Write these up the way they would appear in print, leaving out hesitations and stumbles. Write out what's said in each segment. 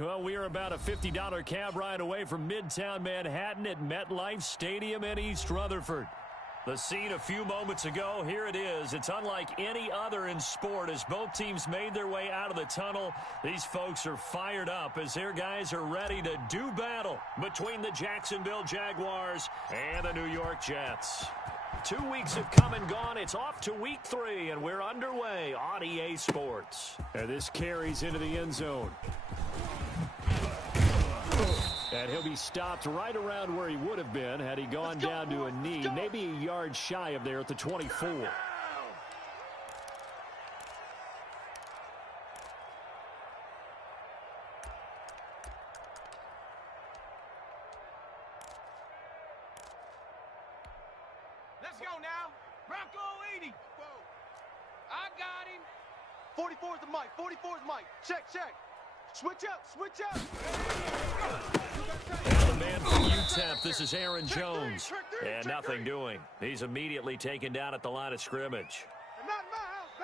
Well, we are about a $50 cab ride away from Midtown Manhattan at MetLife Stadium in East Rutherford. The scene a few moments ago, here it is. It's unlike any other in sport as both teams made their way out of the tunnel. These folks are fired up as their guys are ready to do battle between the Jacksonville Jaguars and the New York Jets. 2 weeks have come and gone. It's off to week 3, and we're underway on EA Sports. And this carries into the end zone. And he'll be stopped right around where he would have been had he gone down to a knee, maybe a yard shy of there at the 24. Let's go now. Bronco 80. I got him. 44 is the mic. 44 is Mike. Check. Switch up. And the man from UTEP, this is Aaron Jones. And nothing doing. He's immediately taken down at the line of scrimmage.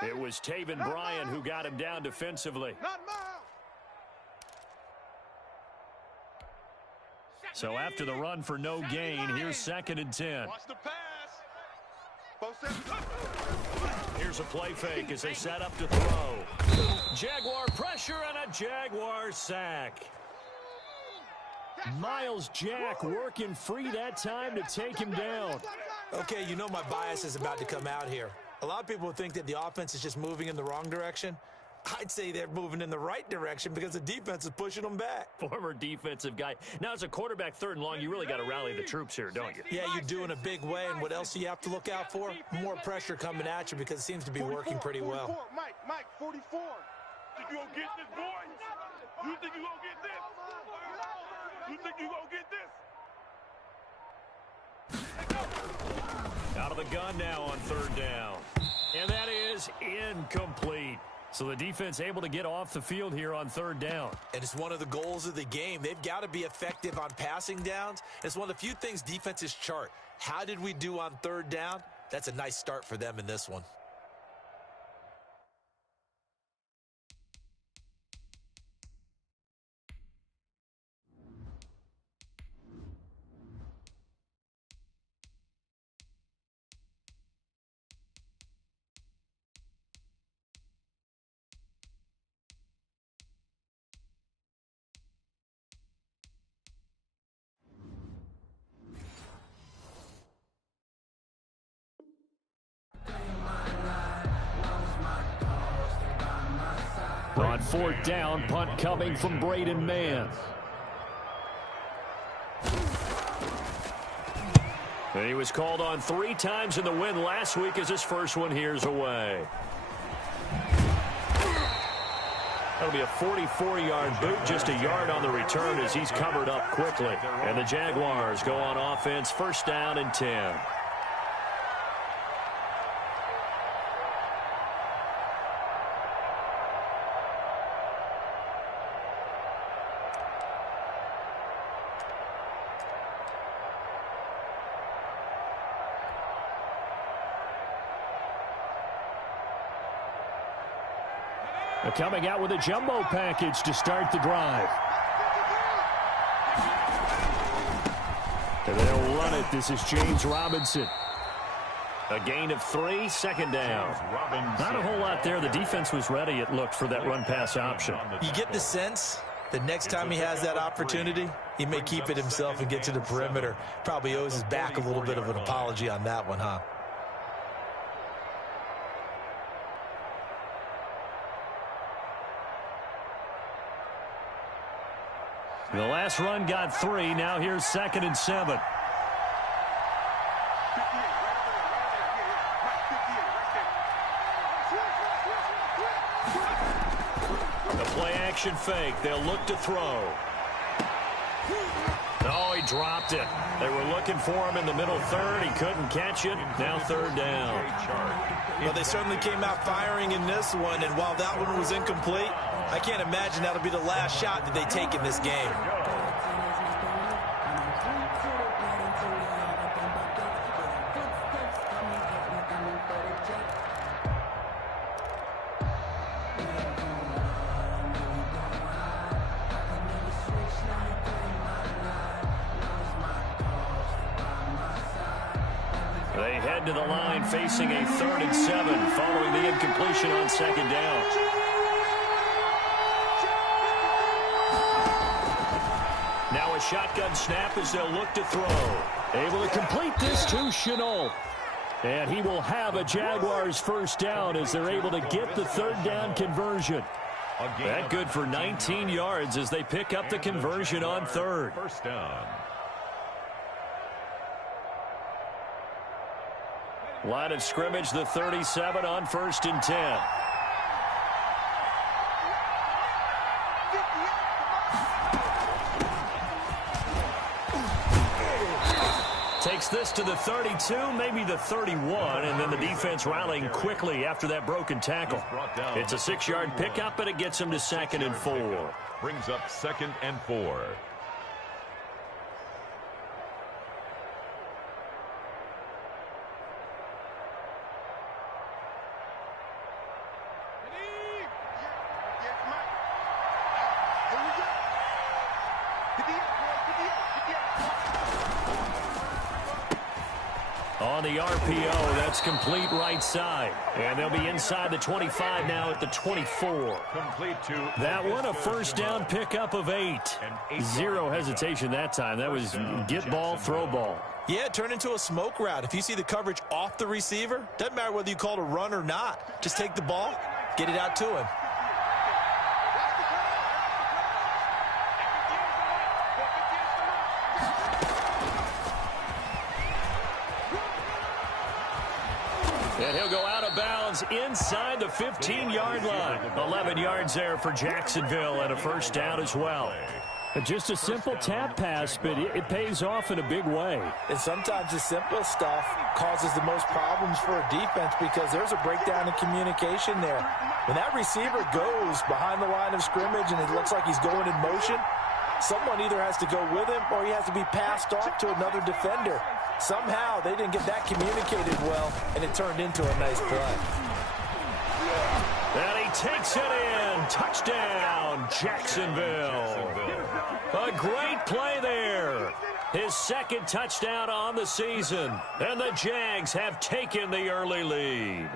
It was Taven Bryan who got him down defensively. So after the run for no gain, here's 2nd and 10. Watch the pass. Here's a play fake as they set up to throw. Jaguar pressure and a Jaguar sack. Miles Jack working free that time to take him down. Okay, you know my bias is about to come out here. A lot of people think that the offense is just moving in the wrong direction. I'd say they're moving in the right direction because the defense is pushing them back. Former defensive guy. Now, as a quarterback 3rd and long, you really got to rally the troops here, don't you? Yeah, you do in a big way. And what else do you have to look out for? More pressure coming at you because it seems to be working pretty well. Mike, 44. Think you gonna get this, boy? You think you gonna get this? You think you gonna get this? Out of the gun now on 3rd down. And that is incomplete. So the defense able to get off the field here on 3rd down. And it's one of the goals of the game. They've got to be effective on passing downs. It's one of the few things defenses chart. How did we do on 3rd down? That's a nice start for them in this one. On 4th down, punt coming from Braden Mann. And he was called on 3 times in the win last week as his first one here's away. That'll be a 44-yard boot, just a yard on the return as he's covered up quickly. And the Jaguars go on offense, 1st down and 10. Coming out with a jumbo package to start the drive. And they'll run it. This is James Robinson. A gain of 3, 2nd down. Not a whole lot there. The defense was ready, it looked, for that run-pass option. You get the sense that next time he has that opportunity, he may keep it himself and get to the perimeter. Probably owes his back a little bit of an apology on that one, huh? The last run got 3. Now here's 2nd and 7. The play-action fake. They'll look to throw. Oh, he dropped it. They were looking for him in the middle 3rd. He couldn't catch it. Now 3rd down. Well, they certainly came out firing in this one, and while that one was incomplete, I can't imagine that'll be the last shot that they take in this game. They head to the line facing a 3rd and 7 following the incompletion on 2nd down. Now a shotgun snap as they'll look to throw. Able to complete this to Chenault. And he will have a Jaguars 1st down as they're able to get the 3rd down conversion. That good for 19 yards as they pick up the conversion on 3rd. 1st down. Line of scrimmage, the 37 on 1st and 10. Takes this to the 32, maybe the 31, and then the defense rallying quickly after that broken tackle. It's a 6-yard pickup, and it gets him to 2nd and 4. Brings up 2nd and 4. On the RPO, that's complete right side. And they'll be inside the 25 now at the 24. Complete to that one, a 1st down pickup of 8. Zero hesitation that time. That was get ball, throw ball. Yeah, turn into a smoke route. If you see the coverage off the receiver, doesn't matter whether you call it a run or not. Just take the ball, get it out to him. And he'll go out of bounds inside the 15-yard line. 11 yards there for Jacksonville and a 1st down as well. Just a simple tap pass, but it pays off in a big way. And sometimes the simple stuff causes the most problems for a defense because there's a breakdown in communication there. When that receiver goes behind the line of scrimmage and it looks like he's going in motion, someone either has to go with him or he has to be passed off to another defender. Somehow they didn't get that communicated well, and it turned into a nice play. And he takes it in. Touchdown, Jacksonville. A great play there. His 2nd touchdown on the season. And the Jags have taken the early lead.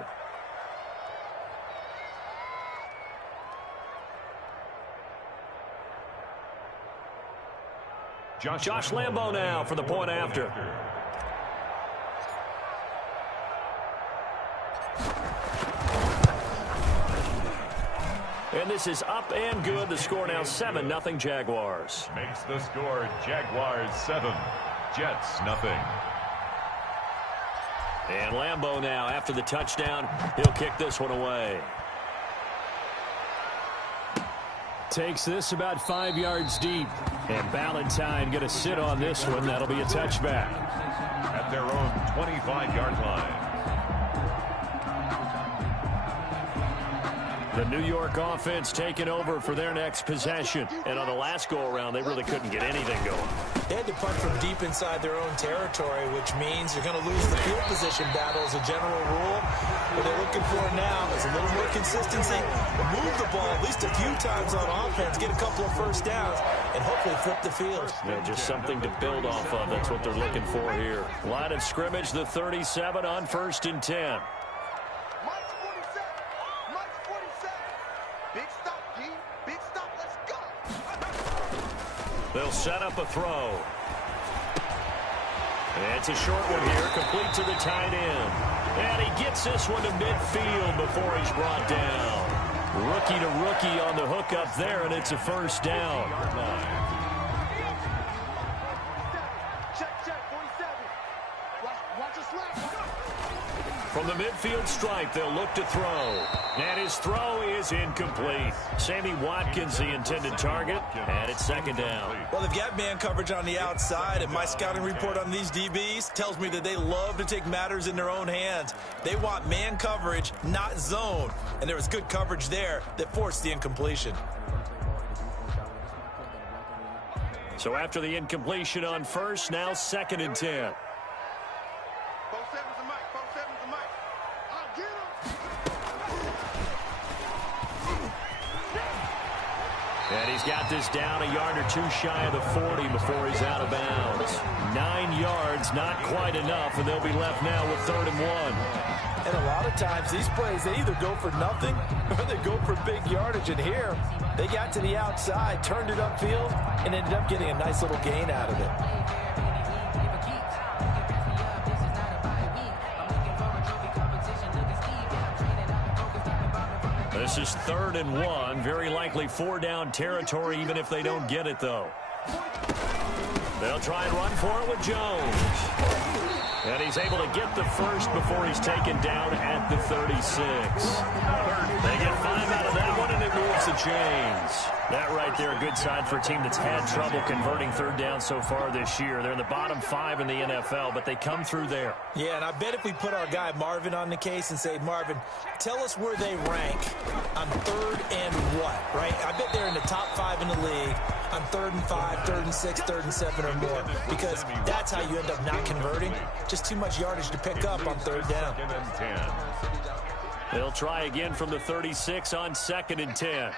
Josh Lambo now for the point after. And this is up and good. The score now 7-0 Jaguars. Makes the score Jaguars 7, Jets 0. And Lambo now after the touchdown. He'll kick this one away. Takes this about 5 yards deep. And Ballantyne going to sit on this one. That'll be a touchback. At their own 25-yard line. The New York offense taking over for their next possession. And on the last go-around, they really couldn't get anything going. They had to punt from deep inside their own territory, which means you're going to lose the field position battle as a general rule. What they're looking for now is a little more consistency, move the ball at least a few times on offense, get a couple of 1st downs, and hopefully flip the field. Yeah, just something to build off of. That's what they're looking for here. Line of scrimmage, the 37 on 1st and 10. They'll set up a throw. It's a short one here, complete to the tight end. And he gets this one to midfield before he's brought down. Rookie to rookie on the hookup there, and it's a 1st down. From the midfield stripe, they'll look to throw. And his throw is incomplete. Sammy Watkins, the intended target, and it's 2nd down. Well, they've got man coverage on the outside, and my scouting report on these DBs tells me that they love to take matters in their own hands. They want man coverage, not zone. And there was good coverage there that forced the incompletion. So after the incompletion on 1st, now 2nd and 10. And he's got this down a yard or two shy of the 40 before he's out of bounds. 9 yards yards, not quite enough, and they'll be left now with 3rd and 1. And a lot of times these plays, they either go for nothing or they go for big yardage. And here, they got to the outside, turned it upfield, and ended up getting a nice little gain out of it. This is 3rd and 1. Very likely 4-down territory, even if they don't get it, though. They'll try and run for it with Jones. And he's able to get the first before he's taken down at the 36. They get 5 out of that one, and it moves the chains. That right there, a good sign for a team that's had trouble converting 3rd down so far this year. They're in the bottom 5 in the NFL, but they come through there. Yeah, and I bet if we put our guy Marvin on the case and say, Marvin, tell us where they rank on 3rd and what, right? I bet they're in the top 5 in the league on 3rd and 5, 3rd and 6, 3rd and 7 or more, because that's how you end up not converting. Just too much yardage to pick up on 3rd down. They'll try again from the 36 on 2nd and 10.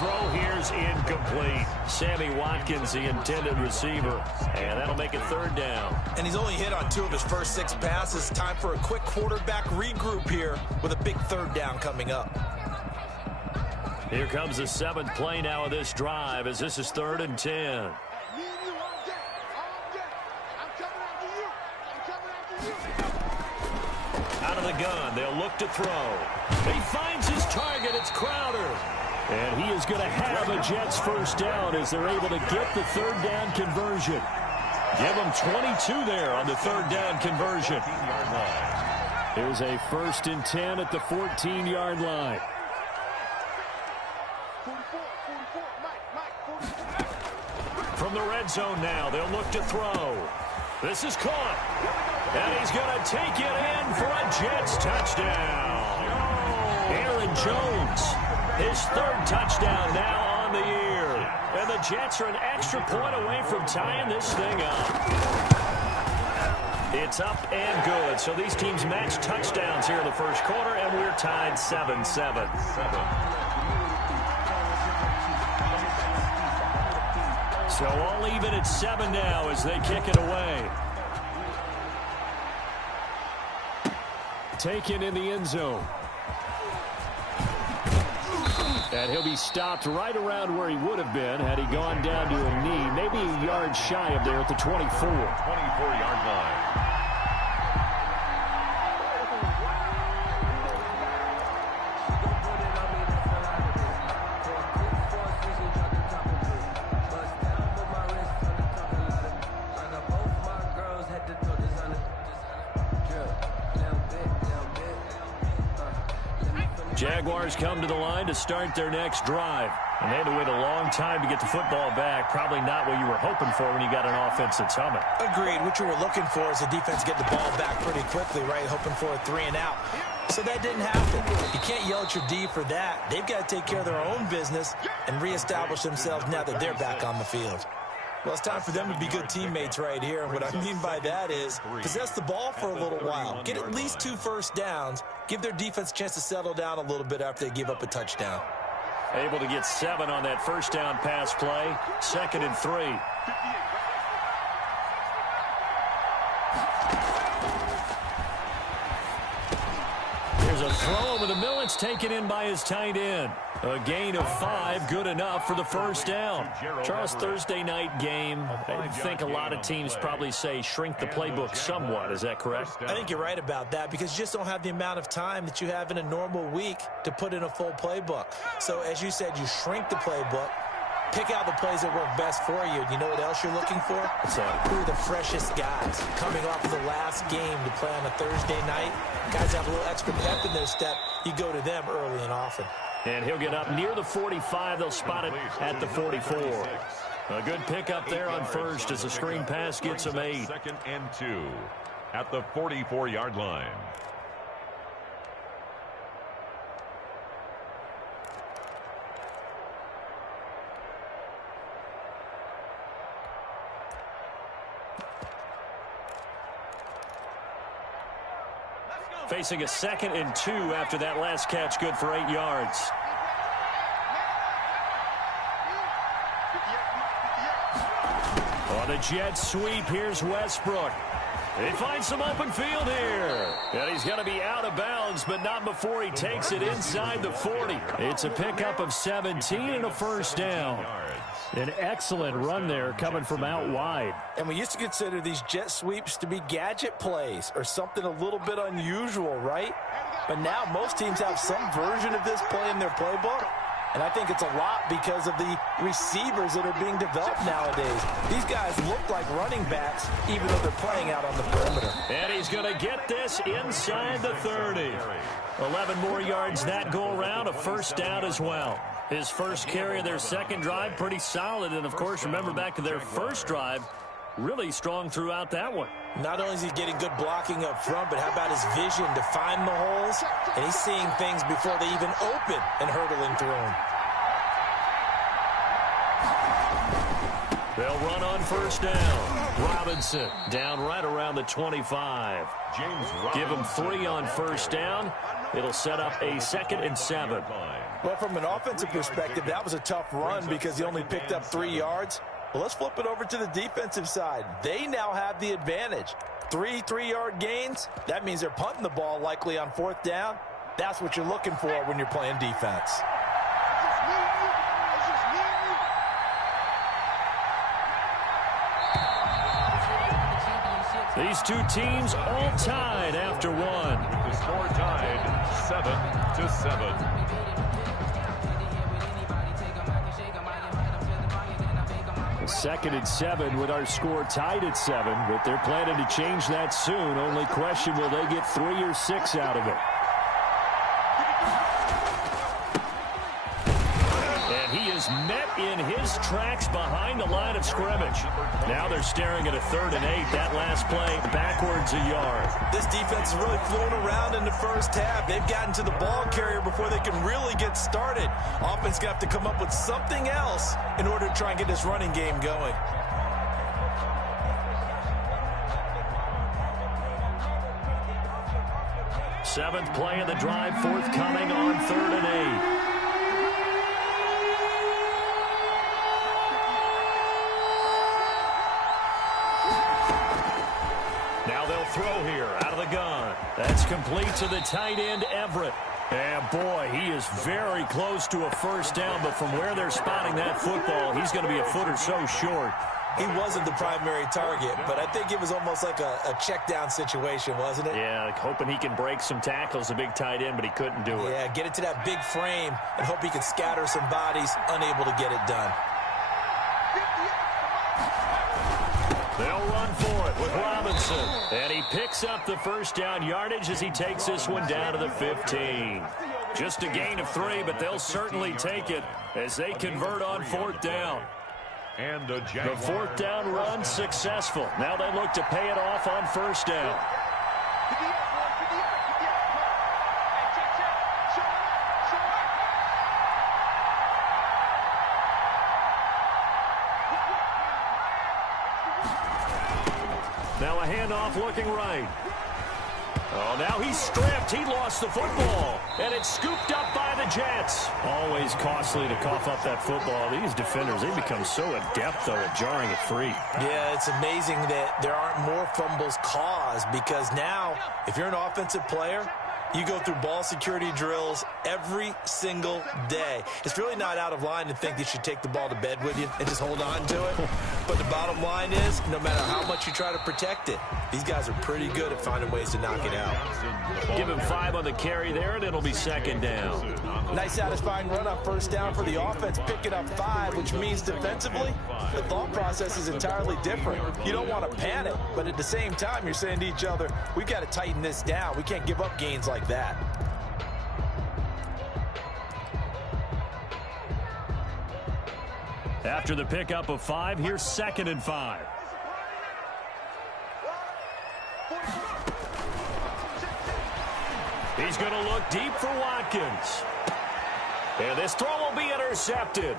Throw here's incomplete. Sammy Watkins, the intended receiver. And that'll make it 3rd down. And he's only hit on 2 of his first 6 passes. Time for a quick quarterback regroup here with a big 3rd down coming up. Here comes the 7th play now of this drive as this is 3rd and 10. Out of the gun, they'll look to throw. He finds his target. It's Crowder. And he is going to have a Jets 1st down as they're able to get the 3rd down conversion. Give them 22 there on the 3rd down conversion. Here's a 1st and 10 at the 14-yard line. From the red zone now, they'll look to throw. This is caught. And he's going to take it in for a Jets touchdown. Aaron Jones. His 3rd touchdown now on the year. And the Jets are an extra point away from tying this thing up. It's up and good. So these teams match touchdowns here in the 1st quarter, and we're tied 7-7. So all even at 7 now as they kick it away. Taken in the end zone. And he'll be stopped right around where he would have been had he gone down to a knee. Maybe a yard shy of there at the 24. 24-yard line. Jaguars come to the line to start their next drive. And they had to wait a long time to get the football back. Probably not what you were hoping for when you got an offense that's humming. Agreed. What you were looking for is the defense get the ball back pretty quickly, right? Hoping for a 3 and out. So that didn't happen. You can't yell at your D for that. They've got to take care of their own business and reestablish themselves now that they're back on the field. Well, it's time for them to be good teammates right here. And what I mean by that is possess the ball for a little while. Get at least 2 first downs. Give their defense a chance to settle down a little bit after they give up a touchdown. Able to get 7 on that 1st down pass play. 2nd and 3. There's a throw over the middle. It's taken in by his tight end. A gain of 5, good enough for the 1st down. Charles, Thursday night game, I think a lot of teams probably say shrink the playbook somewhat. Is that correct? I think you're right about that because you just don't have the amount of time that you have in a normal week to put in a full playbook. So, as you said, you shrink the playbook, pick out the plays that work best for you. You know what else you're looking for? What's that? Who are the freshest guys coming off of the last game to play on a Thursday night? Guys have a little extra pep in their step. You go to them early and often. And he'll get up near the 45. They'll spot it at the 44. A good pickup there on 1st as the screen pass gets him 8. 2nd and 2 at the 44-yard line. Let's go facing a 2nd and 2 after that last catch, good for 8 yards. On the jet sweep, here's Westbrook. He finds some open field here. And he's going to be out of bounds, but not before he takes it inside the 40. It's a pickup of 17 and a first down. An excellent run there coming from out wide. And we used to consider these jet sweeps to be gadget plays or something a little bit unusual, right? But now most teams have some version of this play in their playbook. And I think it's a lot because of the receivers that are being developed nowadays. These guys look like running backs, even though they're playing out on the perimeter. And he's going to get this inside the 30. 11 more yards that go around, a first down as well. His first carry of their second drive, pretty solid. And, of course, remember back to their first drive, really strong throughout that one. Not only is he getting good blocking up front, but how about his vision to find the holes? And he's seeing things before they even open and hurdling through them. They'll run on first down. Robinson down right around the 25. Give him 3 on first down. It'll set up a 2nd and 7. Well, from an offensive perspective, that was a tough run because he only picked up 3 yards. Well, let's flip it over to the defensive side. They now have the advantage. 3 3-yard gains. That means they're punting the ball likely on 4th down. That's what you're looking for when you're playing defense. These two teams all tied after one. The score tied 7-7. 2nd and 7 with our score tied at 7, but they're planning to change that soon. Only question, will they get 3 or 6 out of it? And he is met in his tracks behind the line of scrimmage. Now they're staring at a 3rd and 8. That last play backwards a yard. This defense is really flown around in the first half. They've gotten to the ball carrier before they can really get started. Offense got to come up with something else in order to try and get this running game going. Seventh play of the drive, forthcoming on 3rd and 8. Throw here out of the gun. That's complete to the tight end, Everett. And boy, he is very close to a first down, but from where they're spotting that football, he's going to be a foot or so short. He wasn't the primary target, but I think it was almost like a check down situation, wasn't it? Yeah, like hoping he can break some tackles, a big tight end, but he couldn't do it. Yeah, get it to that big frame and hope he can scatter some bodies, unable to get it done. They'll run for it with Robinson. And he picks up the first down yardage as he takes this one down to the 15. Just a gain of 3, but they'll certainly take it as they convert on 4th down. And the 4th down run successful. Now they look to pay it off on first down. Now a handoff looking right. Oh, now he's stripped. He lost the football. And it's scooped up by the Jets. Always costly to cough up that football. These defenders, they become so adept, though, at jarring it free. Yeah, it's amazing that there aren't more fumbles caused because now, if you're an offensive player, you go through ball security drills every single day. It's really not out of line to think you should take the ball to bed with you and just hold on to it. But the bottom line is, no matter how much you try to protect it, these guys are pretty good at finding ways to knock it out. Give him 5 on the carry there, and it'll be 2nd down. Nice satisfying run on first down for the offense, picking up 5, which means defensively, the thought process is entirely different. You don't want to panic, but at the same time, you're saying to each other, we've got to tighten this down. We can't give up gains like that. After the pickup of 5, here's 2nd and 5. He's going to look deep for Watkins. And this throw will be intercepted.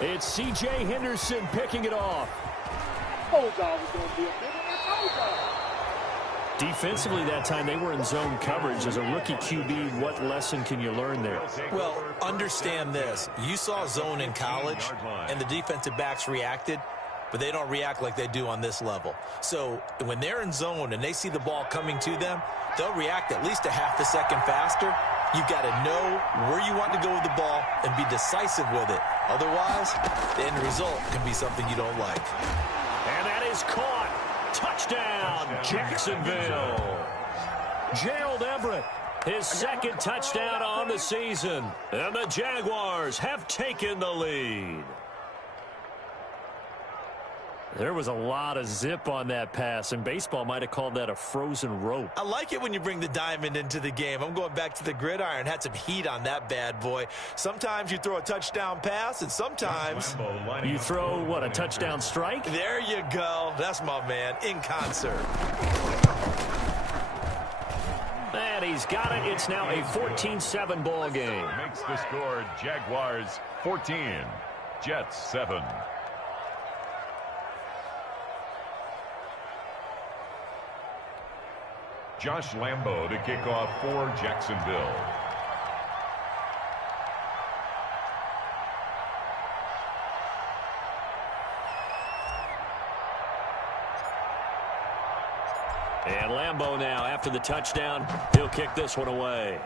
It's C.J. Henderson picking it off. Defensively that time, they were in zone coverage. As a rookie QB, what lesson can you learn there? Well, understand this. You saw zone in college, and the defensive backs reacted, but they don't react like they do on this level. So when they're in zone and they see the ball coming to them, they'll react at least a half a second faster. You've got to know where you want to go with the ball and be decisive with it. Otherwise, the end result can be something you don't like. And that is caught. Touchdown, Jacksonville. Gerald Everett, his second touchdown on the season. And the Jaguars have taken the lead. There was a lot of zip on that pass, and baseball might have called that a frozen rope. I like it when you bring the diamond into the game. I'm going back to the gridiron. Had some heat on that bad boy. Sometimes you throw a touchdown pass, and sometimes you throw, what, a touchdown strike? There you go. That's my man, in concert. And he's got it. It's now a 14-7 ball game. Makes the score Jaguars 14, Jets 7. Josh Lambo to kick off for Jacksonville. And Lambo now, after the touchdown, he'll kick this one away.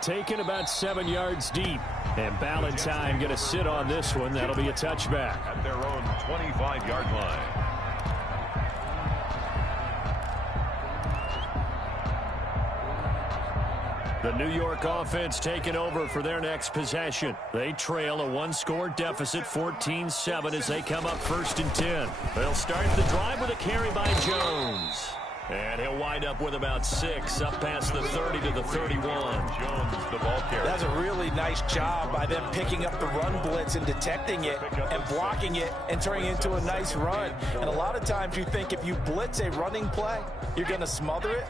Taken about 7 yards deep. And Ballantyne going to sit on this one. That'll be a touchback. At their own 25-yard line. The New York offense taking over for their next possession. They trail a one-score deficit, 14-7, as they come up 1st and 10. They'll start the drive with a carry by Jones. And he'll wind up with about 6, up past the 30 to the 31. Jones, the ball carrier. That's a really nice job by them picking up the run blitz and detecting it and blocking it and turning it into a nice run. And a lot of times you think if you blitz a running play, you're going to smother it.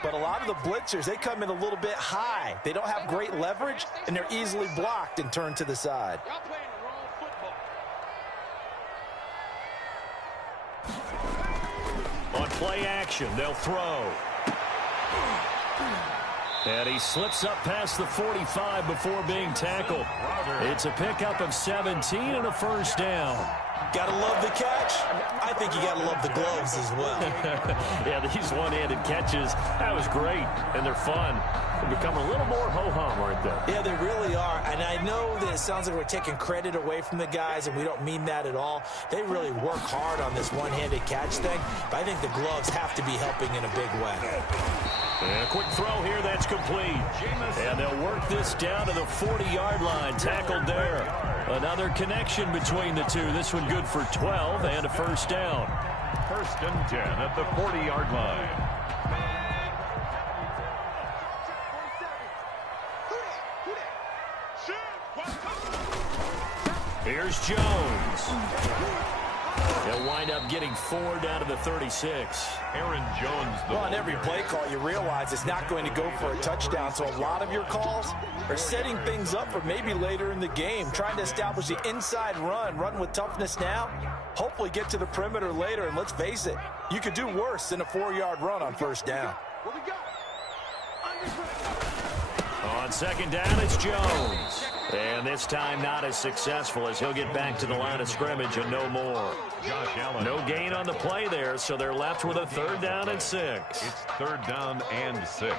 But a lot of the blitzers, they come in a little bit high. They don't have great leverage, and they're easily blocked and turned to the side. Y'all playing the wrong football. On play action, they'll throw. And he slips up past the 45 before being tackled. It's a pickup of 17 and a first down. Gotta love the catch. I think you gotta love the gloves as well. Yeah, these one-handed catches, that was great, and they're fun. They become a little more ho-hum, aren't they? Yeah, they really are. And I know that it sounds like we're taking credit away from the guys, and we don't mean that at all. They really work hard on this one-handed catch thing, but I think the gloves have to be helping in a big way. And a quick throw here, that's complete. And they'll work this down to the 40-yard line, tackled there. Another connection between the two. This one good for 12 and a first down. 1st and 10 at the 40-yard line. Here's Jones. They'll wind up getting 4 down to the 36. Aaron Jones. Well, on every play call, you realize it's not going to go for a touchdown, so a lot of your calls are setting things up for maybe later in the game, trying to establish the inside run with toughness now, hopefully get to the perimeter later, and let's face it, you could do worse than a 4-yard run on first down. On second down, it's Jones. And this time not as successful as he'll get back to the line of scrimmage and no more. Josh Allen. No gain on the play there, so they're left with a 3rd down and 6. It's 3rd down and 6.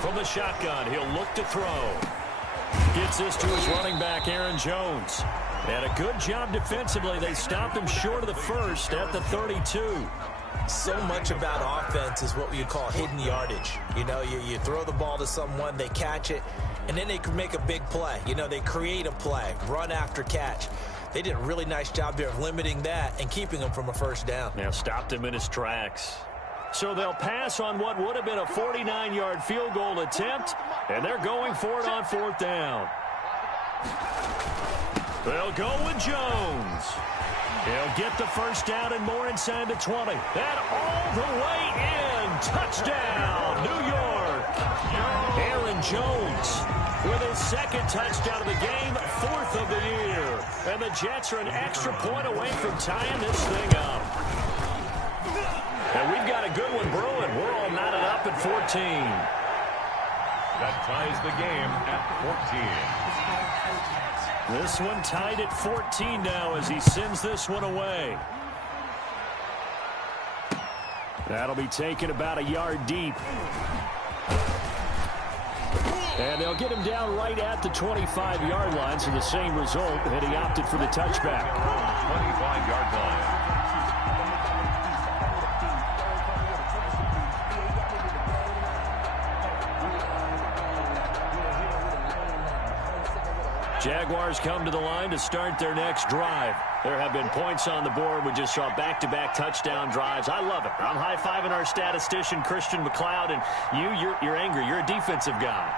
From the shotgun, he'll look to throw. Gets this to his running back, Aaron Jones. And a good job defensively. They stopped him short of the first at the 32. So much about offense is what you call hidden yardage. You know, you throw the ball to someone, they catch it, and then they can make a big play. You know, they create a play, run after catch. They did a really nice job there of limiting that and keeping him from a first down. Now stopped him in his tracks. So they'll pass on what would have been a 49-yard field goal attempt, and they're going for it on 4th down. They'll go with Jones. He'll get the first down and more inside the 20. And all the way in. Touchdown, New York. Aaron Jones with his second touchdown of the game, 4th of the year. And the Jets are an extra point away from tying this thing up. And we've got a good one brewing. We're all knotted up at 14. That ties the game at 14. This one tied at 14 now as he sends this one away. That'll be taken about a yard deep. And they'll get him down right at the 25-yard line, so the same result, and he opted for the touchback. 25-yard line. Jaguars come to the line to start their next drive. There have been points on the board. We just saw back-to-back touchdown drives. I love it. I'm high-fiving our statistician, Christian McLeod, and you're angry. You're a defensive guy.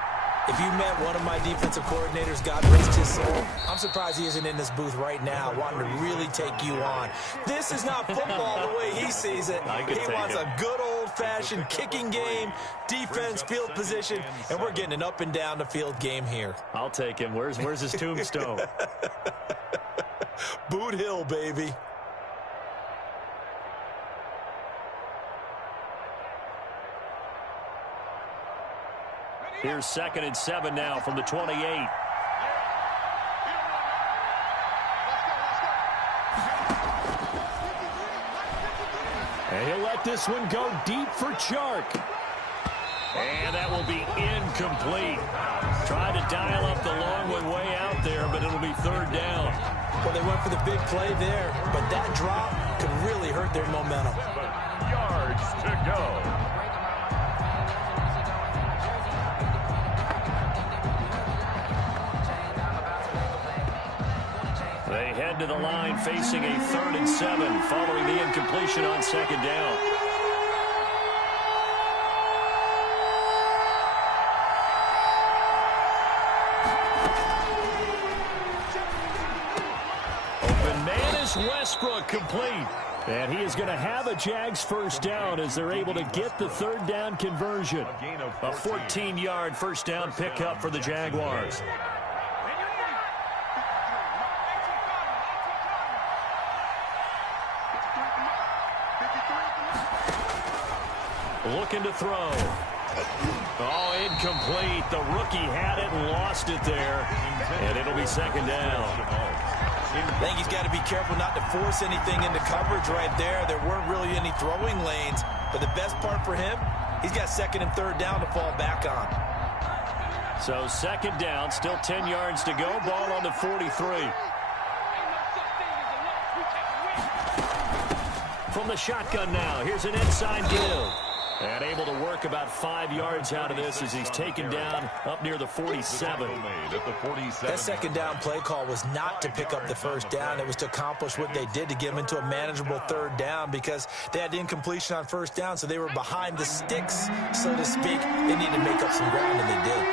If you met one of my defensive coordinators, God rest his soul, I'm surprised he isn't in this booth right now wanting to really take you on. This is not football the way he sees it. He wants a good old-fashioned kicking game, defense, field position, and we're getting an up and down the field game here. I'll take him. Where's his tombstone? Boot Hill, baby. Here's 2nd and 7 now from the 28. And he'll let this one go deep for Chark. And that will be incomplete. Tried to dial up the long one way out there, but it'll be 3rd down. Well, they went for the big play there, but that drop could really hurt their momentum. Yards to go. They head to the line facing a 3rd and 7 following the incompletion on 2nd down. Open man is Westbrook, complete. And he is going to have a Jags first down as they're able to get the 3rd down conversion. A 14-yard first down pickup for the Jaguars. Looking to throw. Oh, incomplete. The rookie had it and lost it there. And it'll be 2nd down. I think he's got to be careful not to force anything into coverage right there. There weren't really any throwing lanes. But the best part for him, he's got 2nd and 3rd down to fall back on. So 2nd down, still 10 yards to go. Ball on the 43. From the shotgun now, here's an inside give. And able to work about 5 yards out of this as he's taken down up near the 47. That 2nd down play call was not to pick up the first down. It was to accomplish what they did to get him into a manageable 3rd down because they had incompletion on 1st down, so they were behind the sticks, so to speak. They needed to make up some ground, and they did.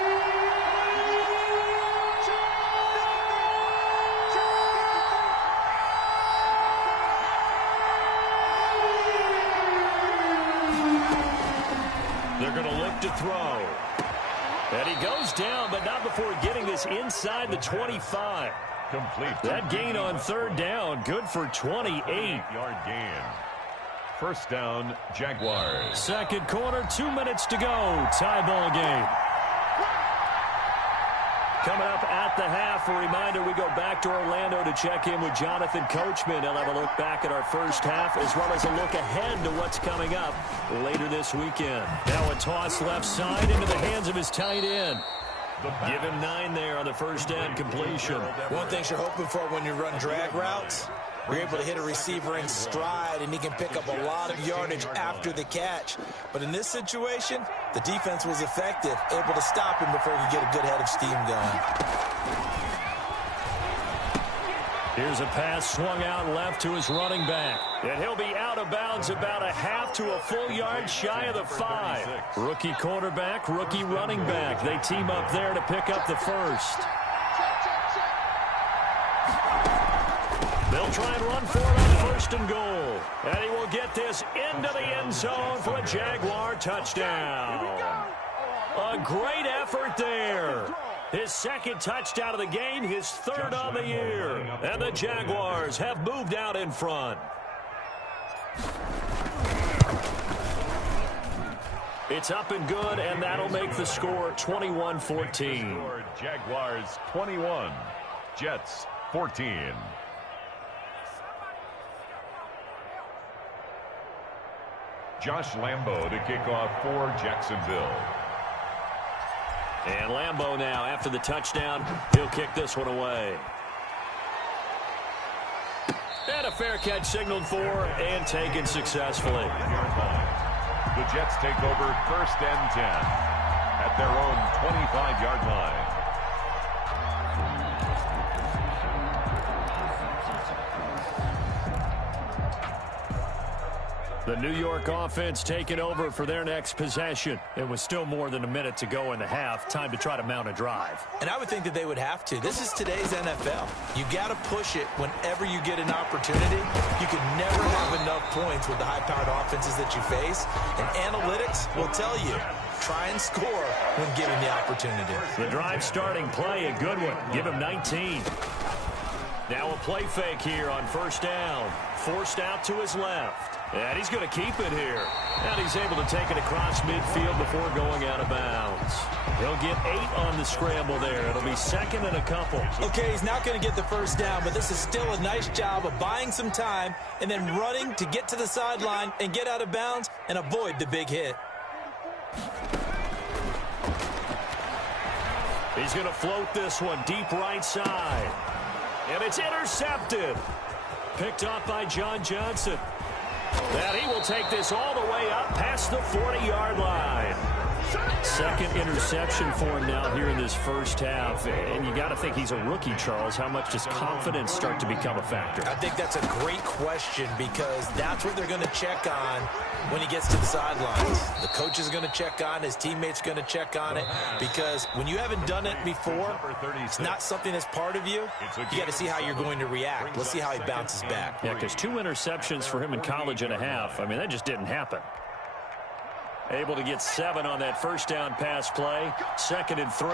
They're going to look to throw. And he goes down, but not before getting this inside the 25. Complete. That gain on 3rd down, good for 28. Yard gain. First down, Jaguars. 2nd quarter, 2 minutes to go. Tie ball game. Coming up at the half, a reminder, we go back to Orlando to check in with Jonathan Coachman. He'll have a look back at our first half as well as a look ahead to what's coming up later this weekend. Now a toss left side into the hands of his tight end. Give him 9 there on the first down completion. One thing you're hoping for when you run drag routes, you're able to hit a receiver in stride, and he can pick up a lot of yardage after the catch. But in this situation, the defense was effective, able to stop him before he could get a good head of steam going. Here's a pass swung out left to his running back. And he'll be out of bounds about a half to a full yard shy of the 5. Rookie quarterback, rookie running back. They team up there to pick up the first. They'll try and run for it on first and goal. And he will get this into the end zone for a Jaguar touchdown. A great effort there. His second touchdown of the game, his third on the year. And the Jaguars have moved out in front. It's up and good, and that'll make the score 21-14. Jaguars 21, Jets 14. Josh Lambo to kick off for Jacksonville. And Lambo now, after the touchdown, he'll kick this one away. And a fair catch signaled for and taken successfully. The Jets take over first and 10 at their own 25-yard line. The New York offense taking over for their next possession. It was still more than a minute to go in the half. Time to try to mount a drive. And I would think that they would have to. This is today's NFL. You got to push it whenever you get an opportunity. You can never have enough points with the high-powered offenses that you face. And analytics will tell you, try and score when given the opportunity. The drive starting play, a good one. Give him 19. Now a play fake here on first down. Forced out to his left. And he's going to keep it here. And he's able to take it across midfield before going out of bounds. He'll get 8 on the scramble there. It'll be second and a couple. Okay, he's not going to get the first down, but this is still a nice job of buying some time and then running to get to the sideline and get out of bounds and avoid the big hit. He's going to float this one deep right side. And it's intercepted. Picked off by John Johnson. And he will take this all the way up past the 40-yard line. Second interception for him now here in this first half. And you got to think he's a rookie, Charles. How much does confidence start to become a factor? I think that's a great question because that's what they're going to check on when he gets to the sidelines. The coach is going to check on, his teammates are going to check on it because when you haven't done it before, it's not something that's part of you. You got to see how you're going to react. Let's see how he bounces back. Yeah, because 2 interceptions for him in college and a half. I mean, that just didn't happen. Able to get 7 on that first down pass play. Second and 3.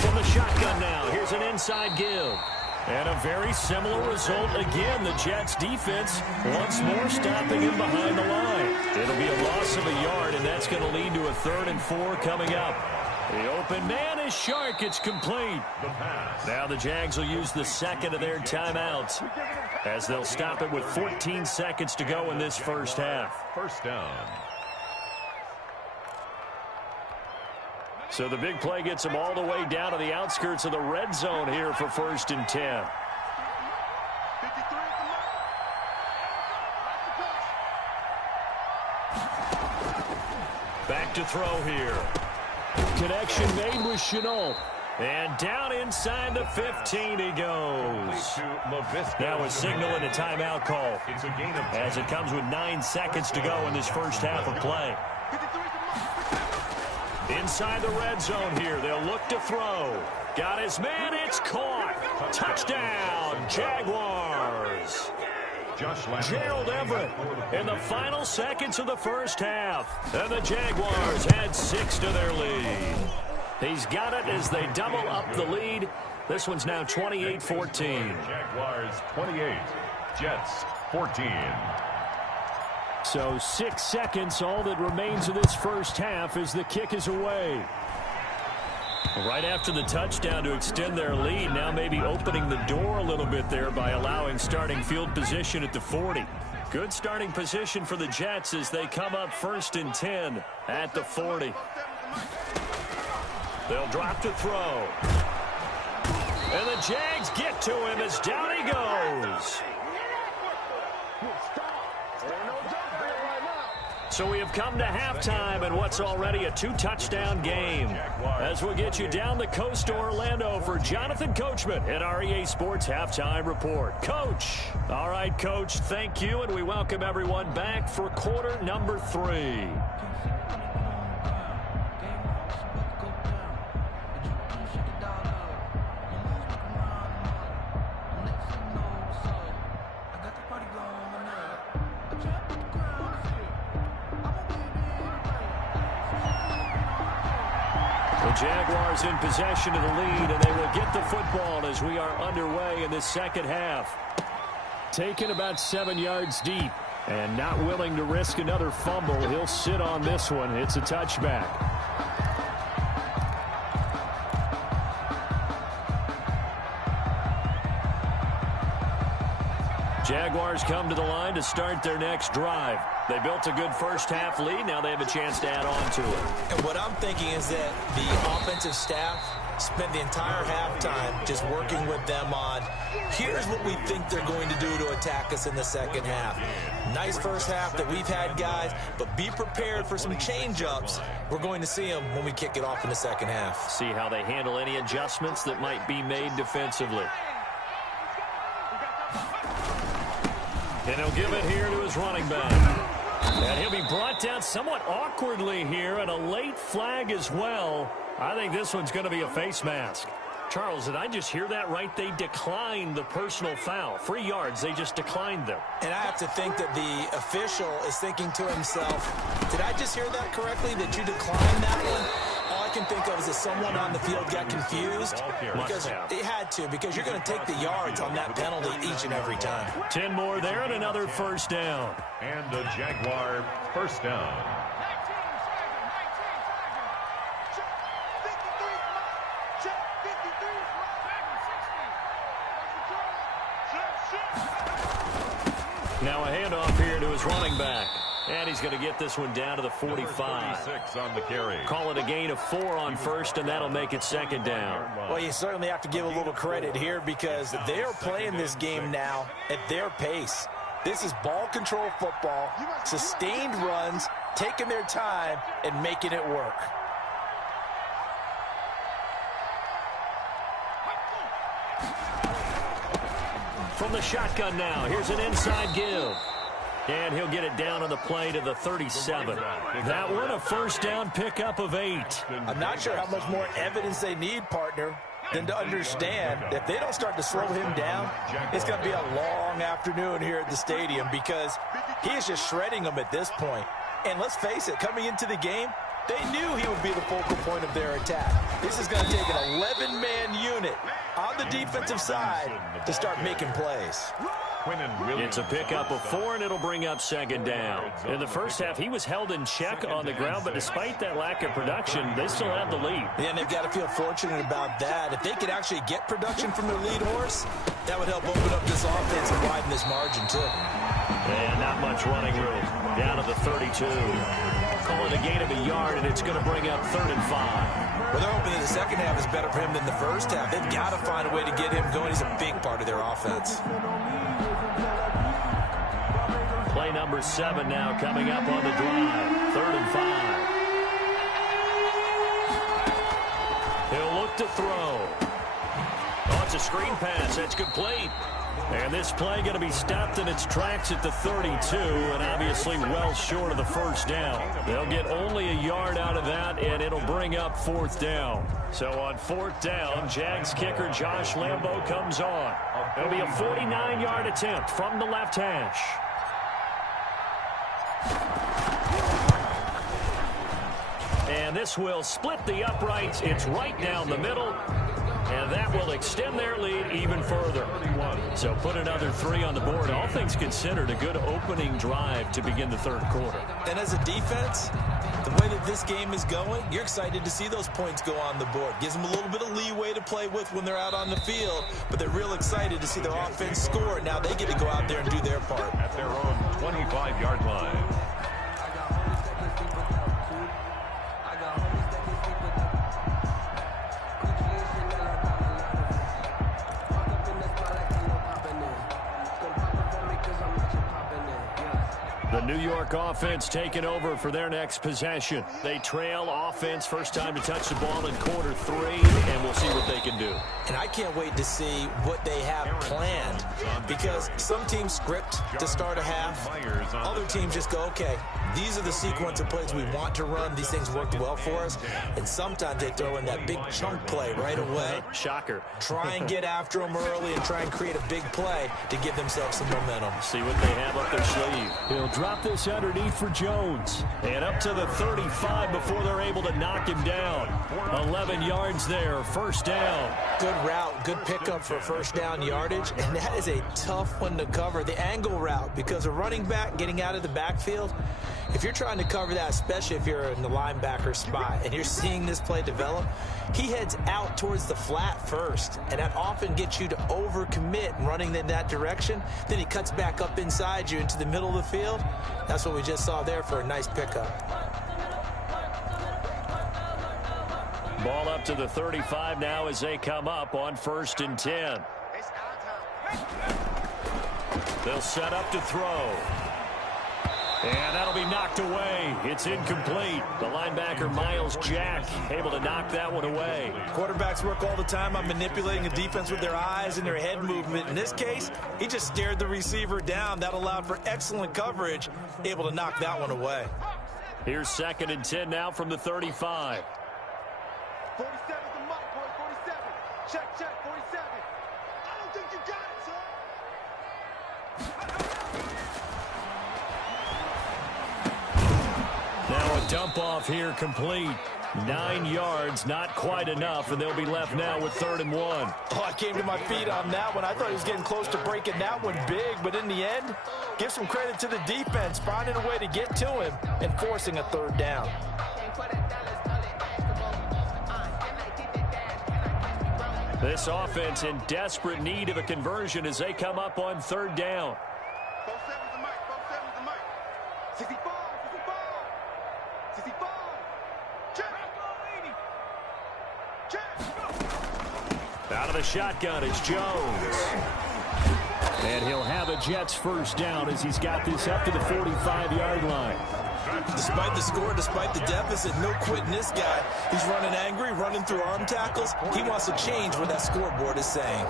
From the shotgun now, here's an inside give. And a very similar result again. The Jets defense once more stopping him behind the line. It'll be a loss of a yard, and that's going to lead to a 3rd and 4 coming up. The open man is Shark. It's complete. Now the Jags will use the second of their timeouts as they'll stop it with 14 seconds to go in this first half. First down. So the big play gets them all the way down to the outskirts of the red zone here for first and 10. Back to throw here. Connection made with Chenault. And down inside the 15 he goes. That was signaling a timeout call as it comes with 9 seconds to go in this first half of play. Inside the red zone here. They'll look to throw. Got his man. It's caught. Touchdown, Jaguars. Gerald Everett in the final seconds of the first half. And the Jaguars had 6 to their lead. He's got it as they double up the lead. This one's now 28-14. Jaguars 28, Jets 14. So 6 seconds, all that remains of this first half as the kick is away. Right after the touchdown to extend their lead, now maybe opening the door a little bit there by allowing starting field position at the 40. Good starting position for the Jets as they come up first and 10 at the 40. They'll drop to throw. And the Jags get to him as down he goes. So we have come to halftime in what's already a 2-touchdown game. As we'll get you down the coast to Orlando for Jonathan Coachman at our EA Sports Halftime Report. Coach. All right, Coach, thank you, and we welcome everyone back for quarter number 3. Jaguars in possession of the lead, and they will get the football as we are underway in this second half. Taken about 7 yards deep and not willing to risk another fumble. He'll sit on this one. It's a touchback. Jaguars come to the line to start their next drive. They built a good first-half lead. Now they have a chance to add on to it. And what I'm thinking is that the offensive staff spent the entire halftime just working with them on, here's what we think they're going to do to attack us in the second half. Nice first half that we've had, guys, but be prepared for some change-ups. We're going to see them when we kick it off in the second half. See how they handle any adjustments that might be made defensively. And he'll give it here to his running back. And he'll be brought down somewhat awkwardly here, and a late flag as well. I think this one's going to be a face mask. Charles, did I just hear that right? They declined the personal foul. 3 yards, they just declined them. And I have to think that the official is thinking to himself, did I just hear that correctly, that you declined that one? All I can think of is that someone on the field got confused. Because it had to, because you're going to take the yards on that penalty each and every time. 10 more there and another first down. And a Jaguar first down. Now a handoff here to his running back. And he's going to get this one down to the 45. 36 on the carry. Call it a gain of 4 on first, and that'll make it second down. Well, you certainly have to give a little credit here because they are playing this game now at their pace. This is ball control football, sustained runs, taking their time, and making it work. From the shotgun now, here's an inside give. And he'll get it down on the play to the 37. That one, a first down pickup of 8. I'm not sure how much more evidence they need, partner, than to understand that if they don't start to slow him down, it's going to be a long afternoon here at the stadium because he is just shredding them at this point. And let's face it, coming into the game, they knew he would be the focal point of their attack. This is going to take an 11-man unit on the defensive side to start making plays. It's a pickup of 4, and it'll bring up second down. In the first half, he was held in check on the ground, but despite that lack of production, they still have the lead. Yeah, and they've got to feel fortunate about that. If they could actually get production from their lead horse, that would help open up this offense and widen this margin, too. And not much running room. Down to the 32. Call it a gain of a yard, and it's going to bring up 3rd and 5. Well, they're hoping that the second half is better for him than the first half. They've got to find a way to get him going. He's a big part of their offense. Play number 7 now coming up on the drive. 3rd and 5. He'll look to throw. Oh, it's a screen pass. That's complete. And this play going to be stopped in its tracks at the 32, and obviously well short of the first down. They'll get only a yard out of that, and it'll bring up 4th down. So on 4th down, Jags kicker Josh Lambo comes on. It'll be a 49-yard attempt from the left hash. And this will split the uprights. It's right down the middle. And that will extend their lead even further. So put another 3 on the board. All things considered, a good opening drive to begin the 3rd quarter. And as a defense, the way that this game is going, you're excited to see those points go on the board. Gives them a little bit of leeway to play with when they're out on the field, but they're real excited to see their offense score. Now they get to go out there and do their part. At their own 25-yard line. The New York offense taking over for their next possession. They trail offense, first time to touch the ball in quarter 3, and we'll see what they can do. And I can't wait to see what they have planned because some teams script to start a half. Other teams just go, okay, these are the sequence of plays we want to run. These things worked well for us. And sometimes they throw in that big chunk play right away. Shocker. Try and get after them early and try and create a big play to give themselves some momentum. See what they have up their sleeve. He'll drop get this underneath for Jones. And up to the 35 before they're able to knock him down. 11 yards there, first down. Good route, good pickup for first down yardage, and that is a tough one to cover, the angle route, because a running back getting out of the backfield, if you're trying to cover that, especially if you're in the linebacker spot and you're seeing this play develop, he heads out towards the flat first, and that often gets you to overcommit running in that direction. Then he cuts back up inside you into the middle of the field. That's what we just saw there for a nice pickup. Ball up to the 35 now as they come up on 1st and 10. They'll set up to throw. And that'll be knocked away. It's incomplete. The linebacker, Miles Jack, able to knock that one away. Quarterbacks work all the time on manipulating the defense with their eyes and their head movement. In this case, he just stared the receiver down. That allowed for excellent coverage, able to knock that one away. Here's 2nd and 10 now from the 35. 47's the mic, boy, 47. Check, 47. I don't think you got it, sir. Now a dump off here complete. 9 yards, not quite enough, and they'll be left now with 3rd and 1. Oh, I came to my feet on that one. I thought he was getting close to breaking that one big, but in the end, give some credit to the defense, finding a way to get to him and forcing a 3rd down. This offense in desperate need of a conversion as they come up on 3rd down. 47's the mic, 47's the mic. 65, 65, 65. Check. Check. Out of the shotgun, it's Jones. And he'll have a Jets first down as he's got this up to the 45-yard line. Despite the score, despite the deficit, no quitting this guy. He's running angry, running through arm tackles. He wants to change what that scoreboard is saying.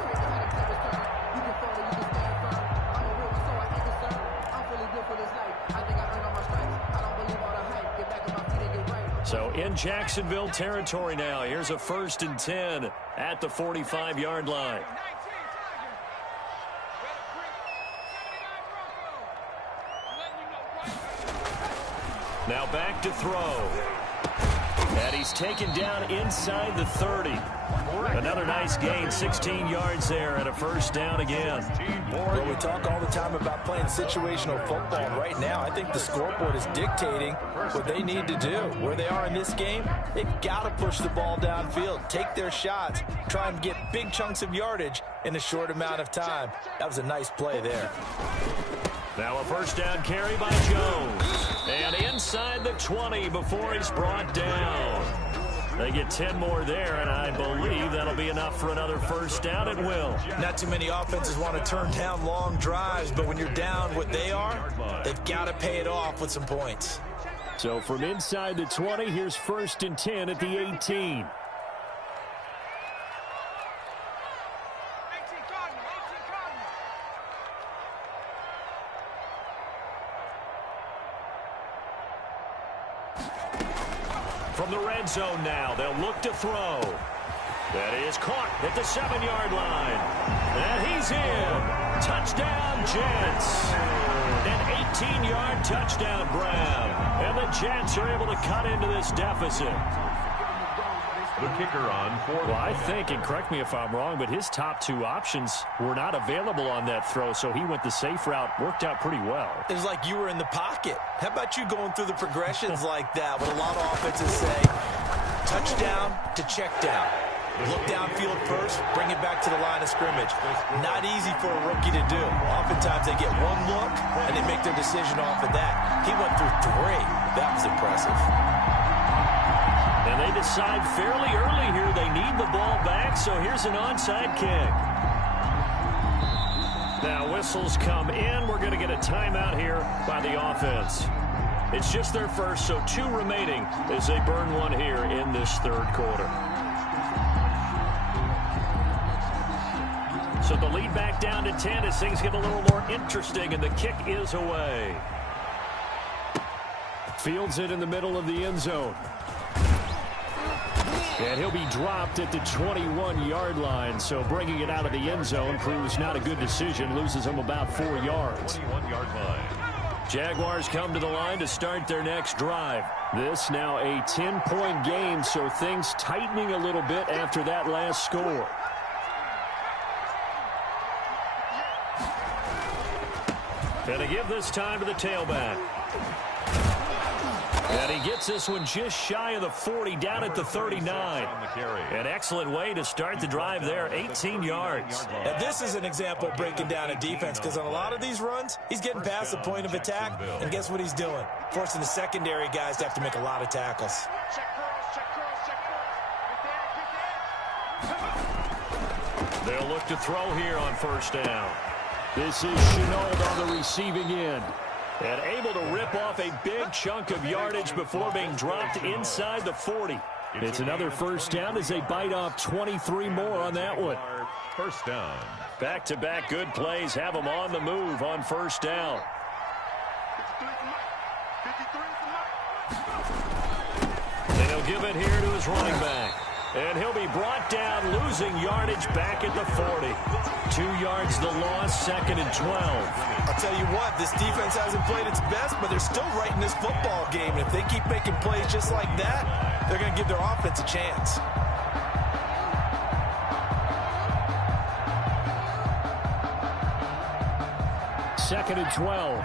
So in Jacksonville territory now. Here's a 1st and 10 at the 45-yard line. Now back to throw. And he's taken down inside the 30. Another nice gain, 16 yards there and a first down again. Well, we talk all the time about playing situational football. Right now, I think the scoreboard is dictating what they need to do. Where they are in this game, they've got to push the ball downfield, take their shots, try and get big chunks of yardage in a short amount of time. That was a nice play there. Now a first down carry by Jones. And inside the 20 before he's brought down. They get 10 more there, and I believe that'll be enough for another first down. It will. Not too many offenses want to turn down long drives, but when you're down what they are, they've got to pay it off with some points. So from inside the 20, here's 1st and 10 at the 18. From the red zone now, they'll look to throw. That is caught at the 7-yard line. And he's in. Touchdown, Jets. An 18-yard touchdown grab. And the Jets are able to cut into this deficit. The kicker on for Well, I think, and correct me if I'm wrong, but his top 2 options were not available on that throw, so he went the safe route. Worked out pretty well. It was like you were in the pocket. How about you going through the progressions like that? What a lot of offenses say, touchdown to check down. Look downfield first, bring it back to the line of scrimmage. Not easy for a rookie to do. Oftentimes they get one look, and they make their decision off of that. He went through 3. That was impressive. And they decide fairly early here they need the ball back, so here's an onside kick. Now whistles come in. We're going to get a timeout here by the offense. It's just their first, so 2 remaining as they burn one here in this 3rd quarter. So the lead back down to 10 as things get a little more interesting, and the kick is away. Fields it in the middle of the end zone. And he'll be dropped at the 21-yard line, so bringing it out of the end zone proves not a good decision. Loses him about 4 yards. 21-yard line. Jaguars come to the line to start their next drive. This now a 10-point game, so things tightening a little bit after that last score. And they give this time to the tailback. And he gets this one just shy of the 40, down at the 39. An excellent way to start the drive there, 18 yards. And this is an example of breaking down a defense, because on a lot of these runs, he's getting past the point of attack, and guess what he's doing? Forcing the secondary guys to have to make a lot of tackles. They'll look to throw here on first down. This is Chenault on the receiving end. And able to rip off a big chunk of yardage before being dropped inside the 40. It's another first down as they bite off 23 more on that one. First down. Back-to-back good plays have them on the move on first down. And he'll give it here to his running back. And he'll be brought down, losing yardage back at the 40. 2 yards the loss, 2nd and 12. I'll tell you what, this defense hasn't played its best, but they're still right in this football game. And if they keep making plays just like that, they're going to give their offense a chance. Second and 12.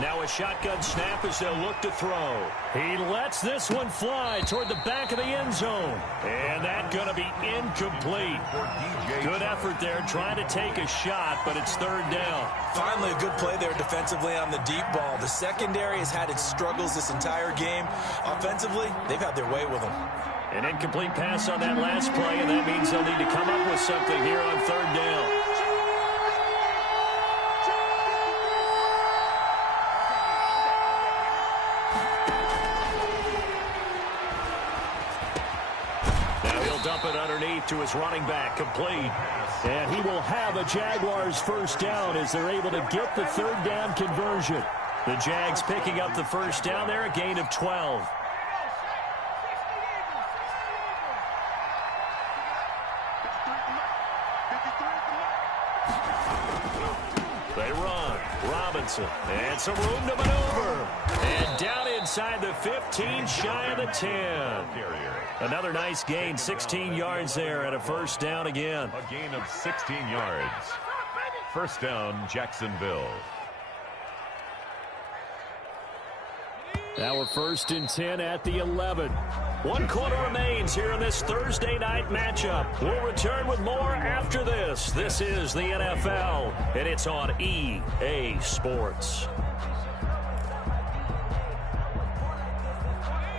Now a shotgun snap as they'll look to throw. He lets this one fly toward the back of the end zone. And that's going to be incomplete. Good effort there trying to take a shot, but it's third down. Finally a good play there defensively on the deep ball. The secondary has had its struggles this entire game. Offensively, they've had their way with them. An incomplete pass on that last play, and that means they'll need to come up with something here on third down. Dump it underneath to his running back, complete. And he will have a Jaguars first down as they're able to get the third down conversion. The Jags picking up the first down there, a gain of 12. They run. Robinson. And some room to maneuver. And down inside the 15, shy of the 10. Another nice gain, 16 yards there, and a first down again. A gain of 16 yards. First down, Jacksonville. Now we're first and 10 at the 11. 1 quarter remains here in this Thursday night matchup. We'll return with more after this. This is the NFL, and it's on EA Sports.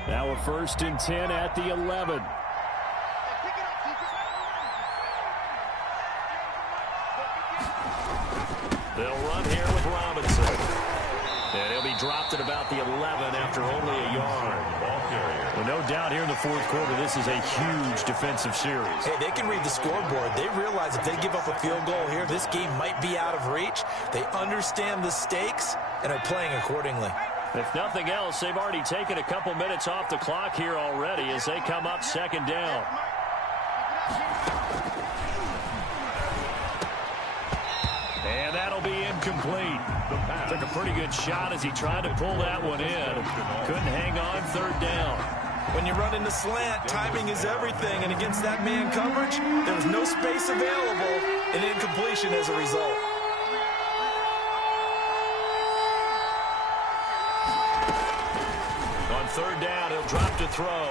Now we're first and 10 at the 11. They'll run here with Robinson. And he'll be dropped at about the 11 after only a yard. Well, no doubt here in the fourth quarter, this is a huge defensive series. Hey, they can read the scoreboard. They realize if they give up a field goal here, this game might be out of reach. They understand the stakes and are playing accordingly. If nothing else, they've already taken a couple minutes off the clock here already as they come up second down. And that'll be incomplete. Took a pretty good shot as he tried to pull that one in. Couldn't hang on, third down. When you run in the slant, timing is everything, and against that man coverage, there was no space available, and incompletion as a result. On third down, he'll drop to throw.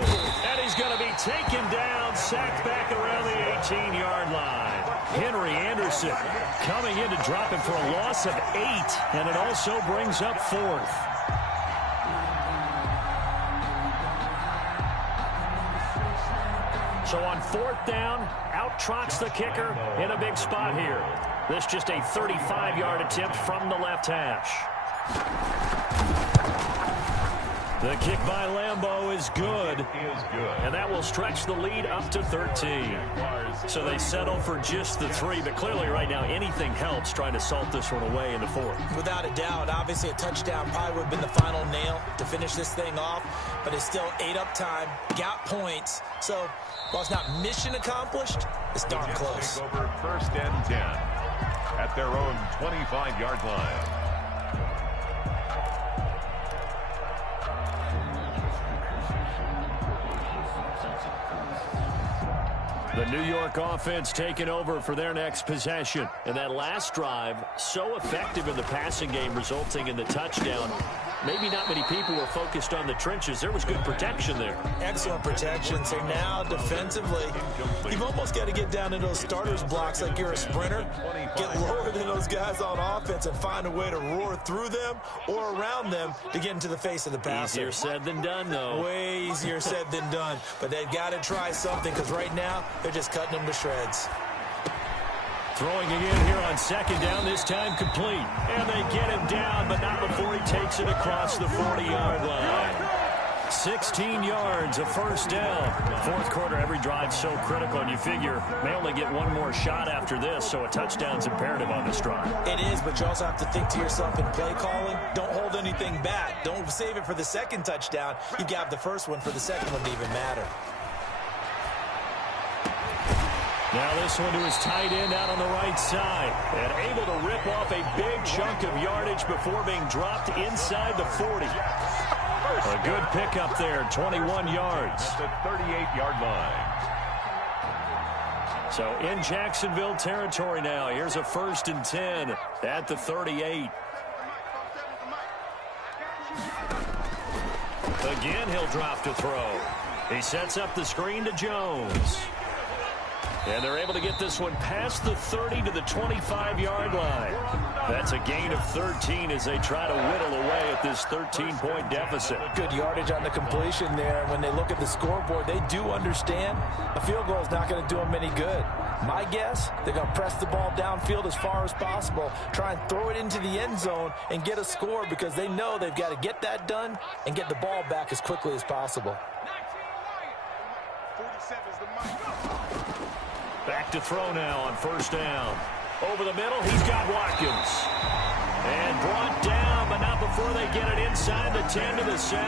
And he's going to be taken down, sacked back around the 18-yard line. Henry Anderson coming in to drop him for a loss of 8, and it also brings up fourth. So on fourth down, out trots the kicker in a big spot here. This just a 35-yard attempt from the left hash. The kick by Lambeau is good. And that will stretch the lead up to 13. So they settle for just the 3, but clearly right now anything helps trying to salt this one away in the 4th. Without a doubt, obviously a touchdown probably would have been the final nail to finish this thing off, but it's still 8 up time, got points. So while it's not mission accomplished, it's darn close. Take over 1st and 10 at their own 25-yard line. The New York offense taking over for their next possession. And that last drive, so effective in the passing game, resulting in the touchdown. Maybe not many people were focused on the trenches. There was good protection there. Excellent protection. So now defensively, you've almost got to get down into those starters blocks like you're a sprinter. Get lower than those guys on offense and find a way to roar through them or around them to get into the face of the passer. Easier said than done, though. Way easier said than done. But they've got to try something because right now they're just cutting them to shreds. Throwing again here on 2nd down, this time complete. And they get him down, but not before he takes it across the 40-yard line. 16 yards, a 1st down. 4th quarter, every drive so critical, and you figure may only get one more shot after this, so a touchdown's imperative on this drive. It is, but you also have to think to yourself in play calling, don't hold anything back. Don't save it for the 2nd touchdown. You got the 1st one for the 2nd one to even matter. Now this one to his tight end out on the right side. And able to rip off a big chunk of yardage before being dropped inside the 40. A good pickup there, 21 yards. At the 38-yard line. So in Jacksonville territory now. Here's a 1st and 10 at the 38. Again, he'll drop to throw. He sets up the screen to Jones. And they're able to get this one past the 30 to the 25-yard line. That's a gain of 13 as they try to whittle away at this 13-point deficit. Good yardage on the completion there. When they look at the scoreboard, they do understand a field goal is not going to do them any good. My guess, they're going to press the ball downfield as far as possible, try and throw it into the end zone and get a score because they know they've got to get that done and get the ball back as quickly as possible. Back to throw now on 1st down. Over the middle, he's got Watkins. And brought down, but not before they get it inside the 10 to the 7.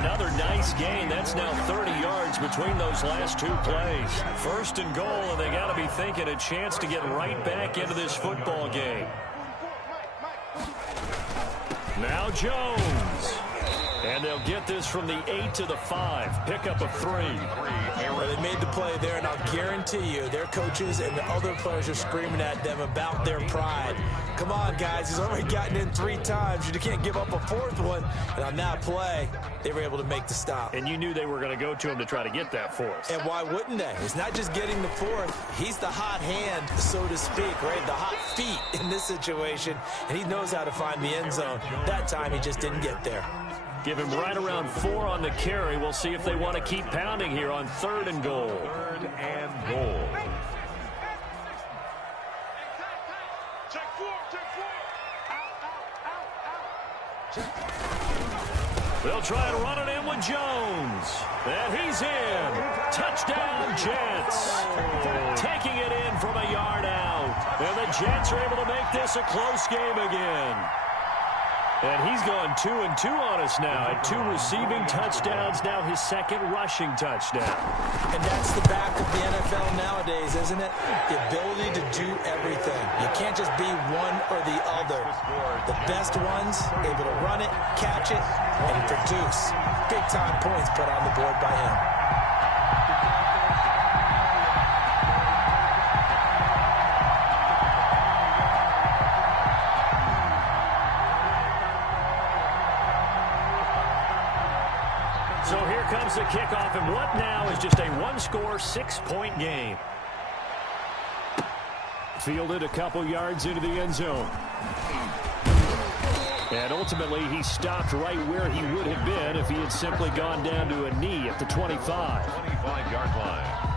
Another nice gain. That's now 30 yards between those last 2 plays. 1st and goal, and they got to be thinking a chance to get right back into this football game. Now Jones. And they'll get this from the 8 to the 5. Pickup of 3. Well, they made the play there, and I'll guarantee you their coaches and the other players are screaming at them about their pride. Come on, guys. He's already gotten in 3 times. You can't give up a 4th one. And on that play, they were able to make the stop. And you knew they were going to go to him to try to get that 4th. And why wouldn't they? It's not just getting the 4th. He's the hot hand, so to speak, right? The hot feet in this situation. And he knows how to find the end zone. That time, he just didn't get there. Give him right around 4 on the carry. We'll see if they want to keep pounding here on 3rd and goal. 3rd and goal. They'll try to run it in with Jones. And he's in. Touchdown, Jets. Taking it in from a yard out. And the Jets are able to make this a close game again. And he's gone 2-2 on us now at 2 receiving touchdowns, now his 2nd rushing touchdown. And that's the back of the NFL nowadays, isn't it? The ability to do everything. You can't just be one or the other. The best ones, able to run it, catch it, and produce. Big-time points put on the board by him. So here comes the kickoff, and what now is just a 1-score, 6-point game. Fielded a couple yards into the end zone. And ultimately, he stopped right where he would have been if he had simply gone down to a knee at the 25. 25-yard line.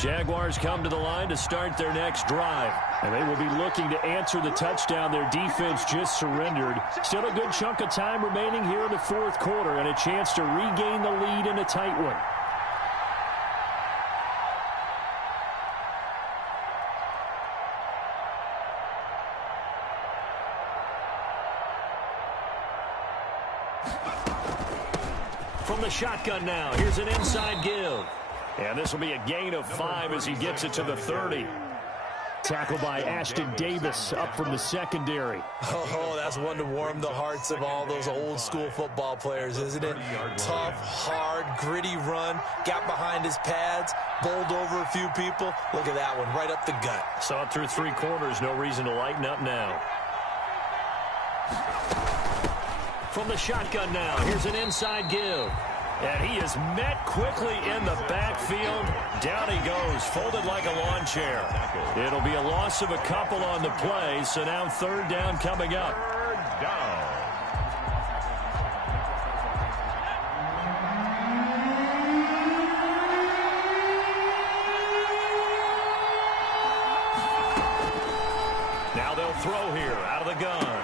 Jaguars come to the line to start their next drive. And they will be looking to answer the touchdown their defense just surrendered. Still a good chunk of time remaining here in the fourth quarter and a chance to regain the lead in a tight one. From the shotgun now, here's an inside give. And this will be a gain of 5 as he gets it to the 30. Tackled by Ashton Davis up from the secondary. Oh, that's one to warm the hearts of all those old-school football players, isn't it? Tough, hard, gritty run. Got behind his pads, bowled over a few people. Look at that one, right up the gut. Saw it through 3 quarters. No reason to lighten up now. From the shotgun now, here's an inside give. And he is met quickly in the backfield. Down he goes, folded like a lawn chair. It'll be a loss of a couple on the play, so now third down coming up. Third down. Now they'll throw here out of the gun.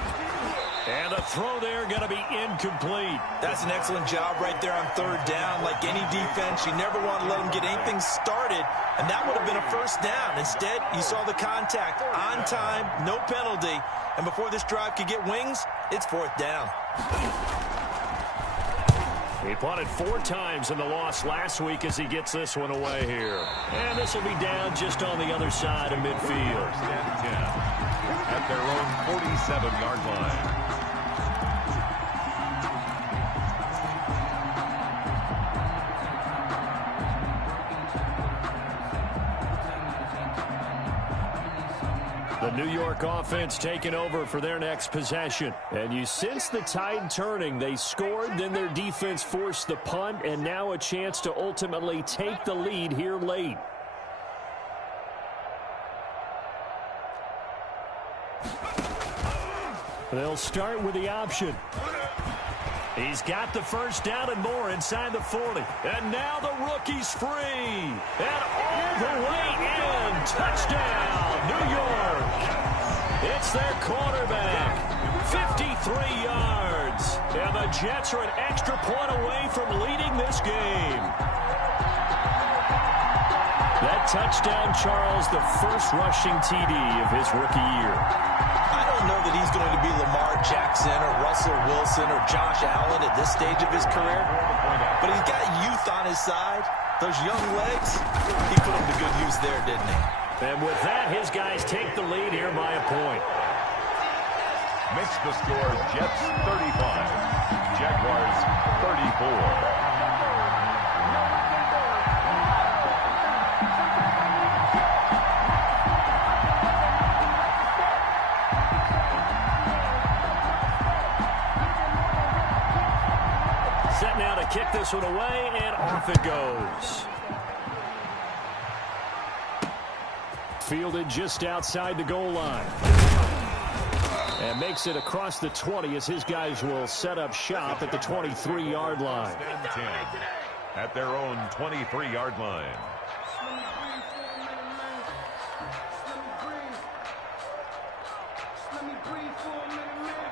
And the throw there going to be incomplete. That's an excellent job right there on third down. Like any defense, you never want to let them get anything started, and that would have been a first down. Instead, you saw the contact on time, no penalty, and before this drive could get wings, it's fourth down. He punted 4 times in the loss last week as he gets this one away here. And this will be down just on the other side of midfield. First and 10 at their own 47-yard line. The New York offense taking over for their next possession. And you sense the tide turning. They scored, then their defense forced the punt, and now a chance to ultimately take the lead here late. They'll start with the option. He's got the first down and more inside the 40. And now the rookie's free. And all the way in. Touchdown, New York. It's their quarterback. 53 yards. And the Jets are an extra point away from leading this game. That touchdown, Charles, the first rushing TD of his rookie year. I don't know that he's going to be Lamar Jackson or Russell Wilson or Josh Allen at this stage of his career, but he's got youth on his side. Those young legs, he put them to good use there, didn't he? And with that, his guys take the lead here by a point. Makes the score Jets 35, Jaguars 34. Set now to kick this one away, and off it goes. Fielded just outside the goal line. And makes it across the 20 as his guys will set up shop at the 23-yard line. And 10 at their own 23-yard line.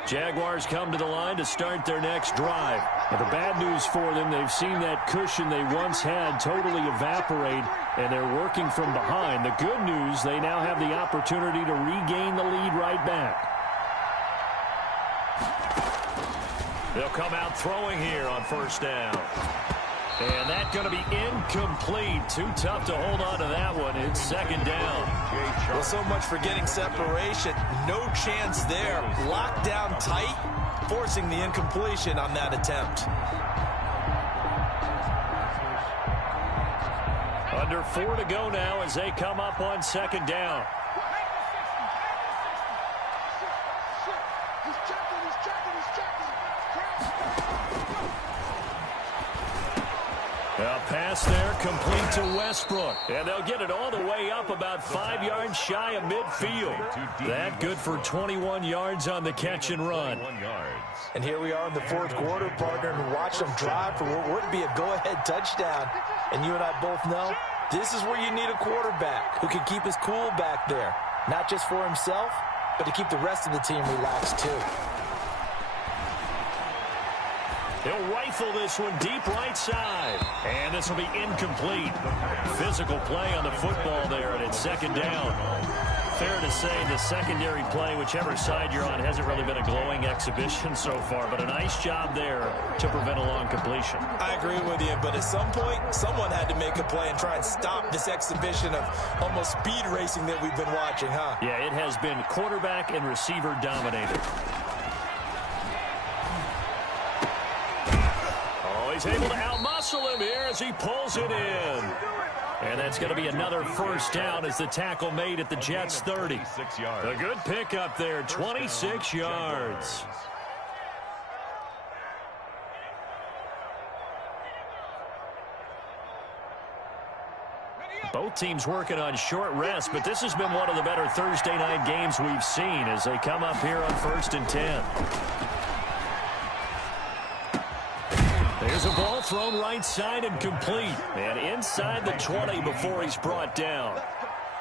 Jaguars come to the line to start their next drive. But the bad news for them, they've seen that cushion they once had totally evaporate, and they're working from behind. The good news, they now have the opportunity to regain the lead right back. They'll come out throwing here on first down. And that's going to be incomplete. Too tough to hold on to that one. It's second down. Well, so much for getting separation. No chance there. Locked down tight, forcing the incompletion on that attempt. Under 4 to go now as they come up on second down. A pass there complete to Westbrook. And they'll get it all the way up about 5 yards shy of midfield. That good for 21 yards on the catch and run. And here we are in the fourth quarter, partner, and watch them drive for what would be a go-ahead touchdown. And you and I both know This is where you need a quarterback who can keep his cool back there. Not just for himself, but to keep the rest of the team relaxed too. He'll rifle this one deep right side. And this will be incomplete. Physical play on the football there, and it's second down. Fair to say the secondary play, whichever side you're on, hasn't really been a glowing exhibition so far, but a nice job there to prevent a long completion. I agree with you, but at some point, someone had to make a play and try and stop this exhibition of almost speed racing that we've been watching, huh? Yeah, it has been quarterback and receiver dominated. He's able to outmuscle him here as he pulls it in. And that's going to be another first down as the tackle made at the Jets' 30. A good pickup there, 26 yards. Both teams working on short rest, but this has been one of the better Thursday night games we've seen as they come up here on 1st and 10. There's a ball thrown right side and complete. And inside the 20 before he's brought down.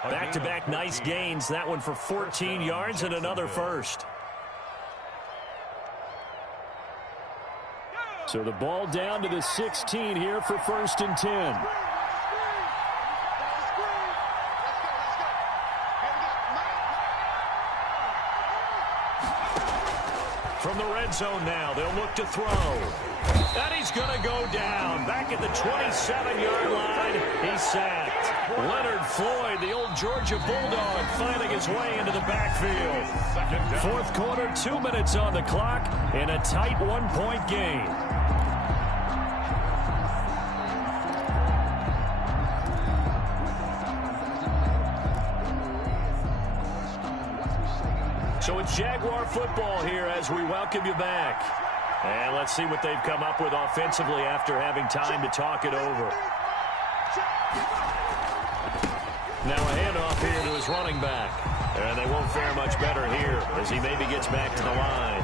Back-to-back nice gains. That one for 14 yards and another first. So the ball down to the 16 here for 1st and 10. From the red zone now, they'll look to throw. And he's going to go down. Back at the 27-yard line, he's sacked. Leonard Floyd, the old Georgia Bulldog, finding his way into the backfield. Fourth quarter, 2 minutes on the clock, in a tight one-point game. So it's Jaguar football here as we welcome you back. And let's see what they've come up with offensively after having time to talk it over. Now a handoff here to his running back. And they won't fare much better here as he maybe gets back to the line.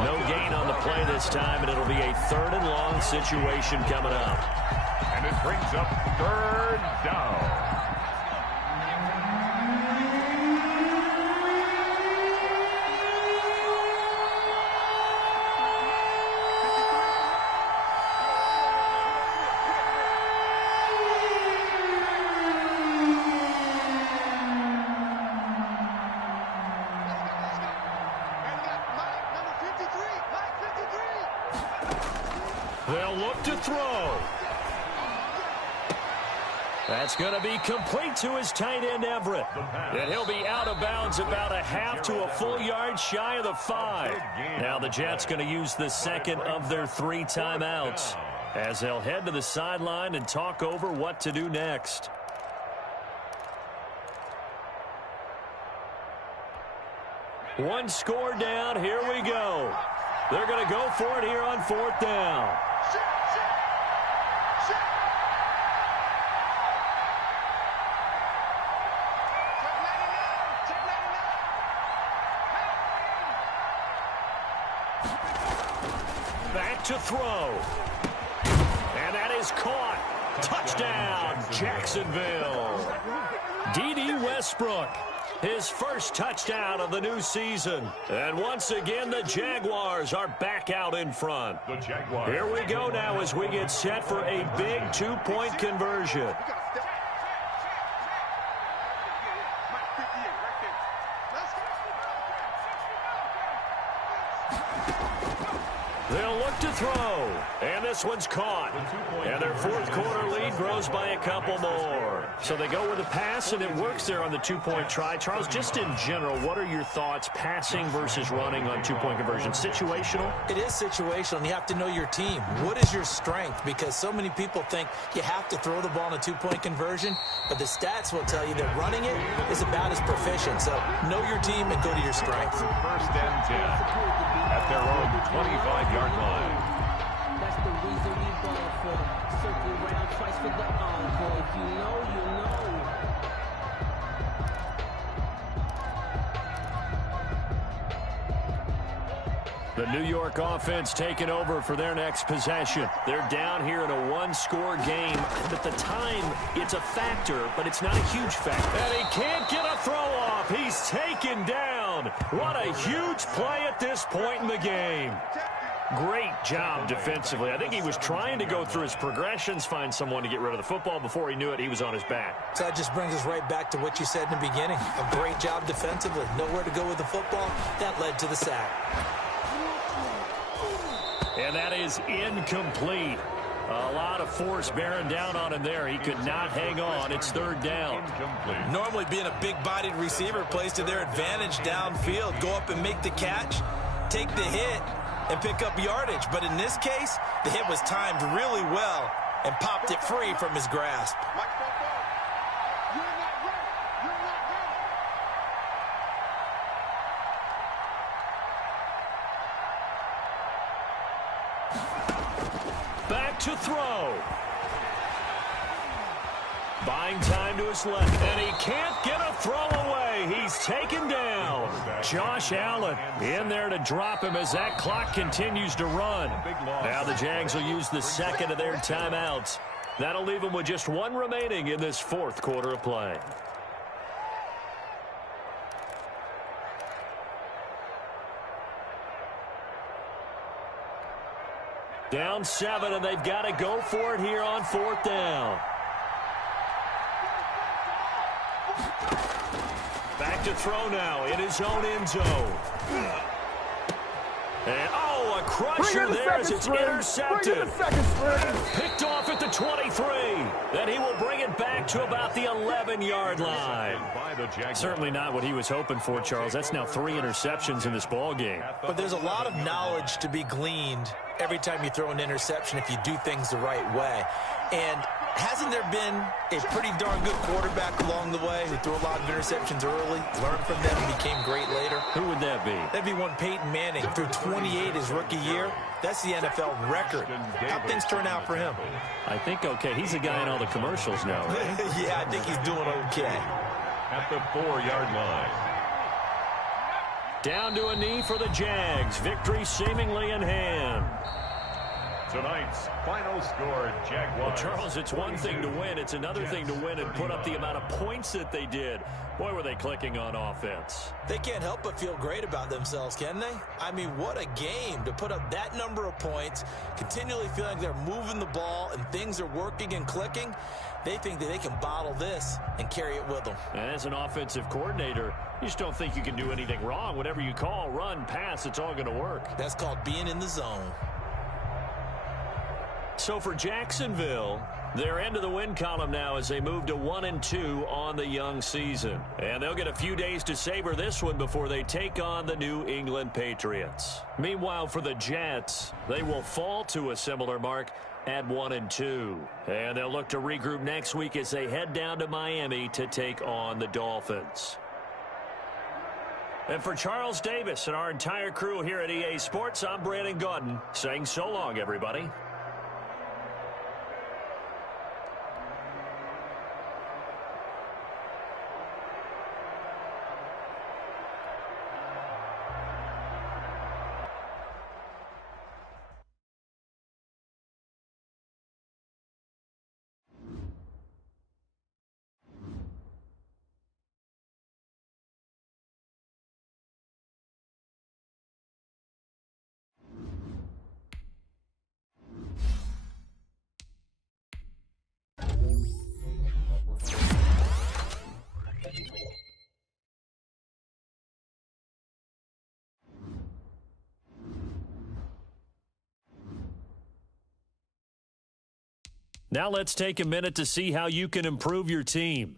No gain on the play this time, and it'll be a 3rd and long situation coming up. And it brings up 3rd down. They'll look to throw. That's going to be complete to his tight end, Everett. And he'll be out of bounds about a half to a full yard shy of the 5. Now the Jets going to use the second of their 3 timeouts as they'll head to the sideline and talk over what to do next. One score down. Here we go. They're going to go for it here on 4th down. Back to throw. And that is caught. Touchdown, Jacksonville. D.D. Westbrook, his first touchdown of the new season. And once again, the Jaguars are back out in front. The Jaguars. Here we go now as we get set for a big 2-point conversion. They'll look to throw. And this one's caught. And their 4th quarter lead grows by a couple more. So they go with a pass, and it works there on the 2-point try. Charles, just in general, what are your thoughts, passing versus running on 2-point conversion? Situational? It is situational, and you have to know your team. What is your strength? Because so many people think you have to throw the ball in a 2-point conversion, but the stats will tell you that running it is about as proficient. So know your team and go to your strength. 1st and 10 at their own 25-yard line. That's the reason we ball for. Circle round twice for the encore. If you know, you know. The New York offense taking over for their next possession. They're down here in a one-score game. At the time, it's a factor, but it's not a huge factor. And he can't get a throw off. He's taken down. What a huge play at this point in the game. Great job defensively. I think he was trying to go through his progressions, find someone to get rid of the football. Before he knew it, he was on his back. So that just brings us right back to what you said in the beginning. A great job defensively. Nowhere to go with the football. That led to the sack. And that is incomplete. A lot of force bearing down on him there. He could not hang on. It's third down. Normally being a big-bodied receiver plays to their advantage downfield. Go up and make the catch, take the hit, and pick up yardage. But in this case, the hit was timed really well and popped it free from his grasp. Back to throw. Buying time to his left, and he can't get a throw away. He's taken down. Josh Allen in there to drop him as that clock continues to run. Now the Jags will use the second of their timeouts. That'll leave them with just one remaining in this fourth quarter of play. Down 7, and they've got to go for it here on fourth down. Back to throw now in his own end zone. And, a crusher there as it's intercepted. Picked off at the 23. Then he will bring it back to about the 11-yard line. Certainly not what he was hoping for, Charles. That's now 3 interceptions in this ball game. But there's a lot of knowledge to be gleaned every time you throw an interception if you do things the right way. And hasn't there been a pretty darn good quarterback along the way who threw a lot of interceptions early, learned from them, and became great later? Who would that be? That'd be one Peyton Manning. Threw 28 his rookie year. That's the NFL record. How'd things turn out for him? I think okay. He's the guy in all the commercials now, right? Yeah, I think he's doing okay. At the 4-yard line. Down to a knee for the Jags. Victory seemingly in hand. Tonight's final score, Jaguars. Well, Charles, it's one thing to win. It's another thing to win and put up the amount of points that they did. Boy, were they clicking on offense. They can't help but feel great about themselves, can they? I mean, what a game to put up that number of points, continually feeling like they're moving the ball and things are working and clicking. They think that they can bottle this and carry it with them. And as an offensive coordinator, you just don't think you can do anything wrong. Whatever you call, run, pass, it's all going to work. That's called being in the zone. So for Jacksonville, they're into the win column now as they move to 1-2 on the young season. And they'll get a few days to savor this one before they take on the New England Patriots. Meanwhile, for the Jets, they will fall to a similar mark at 1-2. And they'll look to regroup next week as they head down to Miami to take on the Dolphins. And for Charles Davis and our entire crew here at EA Sports, I'm Brandon Gaudin saying so long, everybody. Now let's take a minute to see how you can improve your team.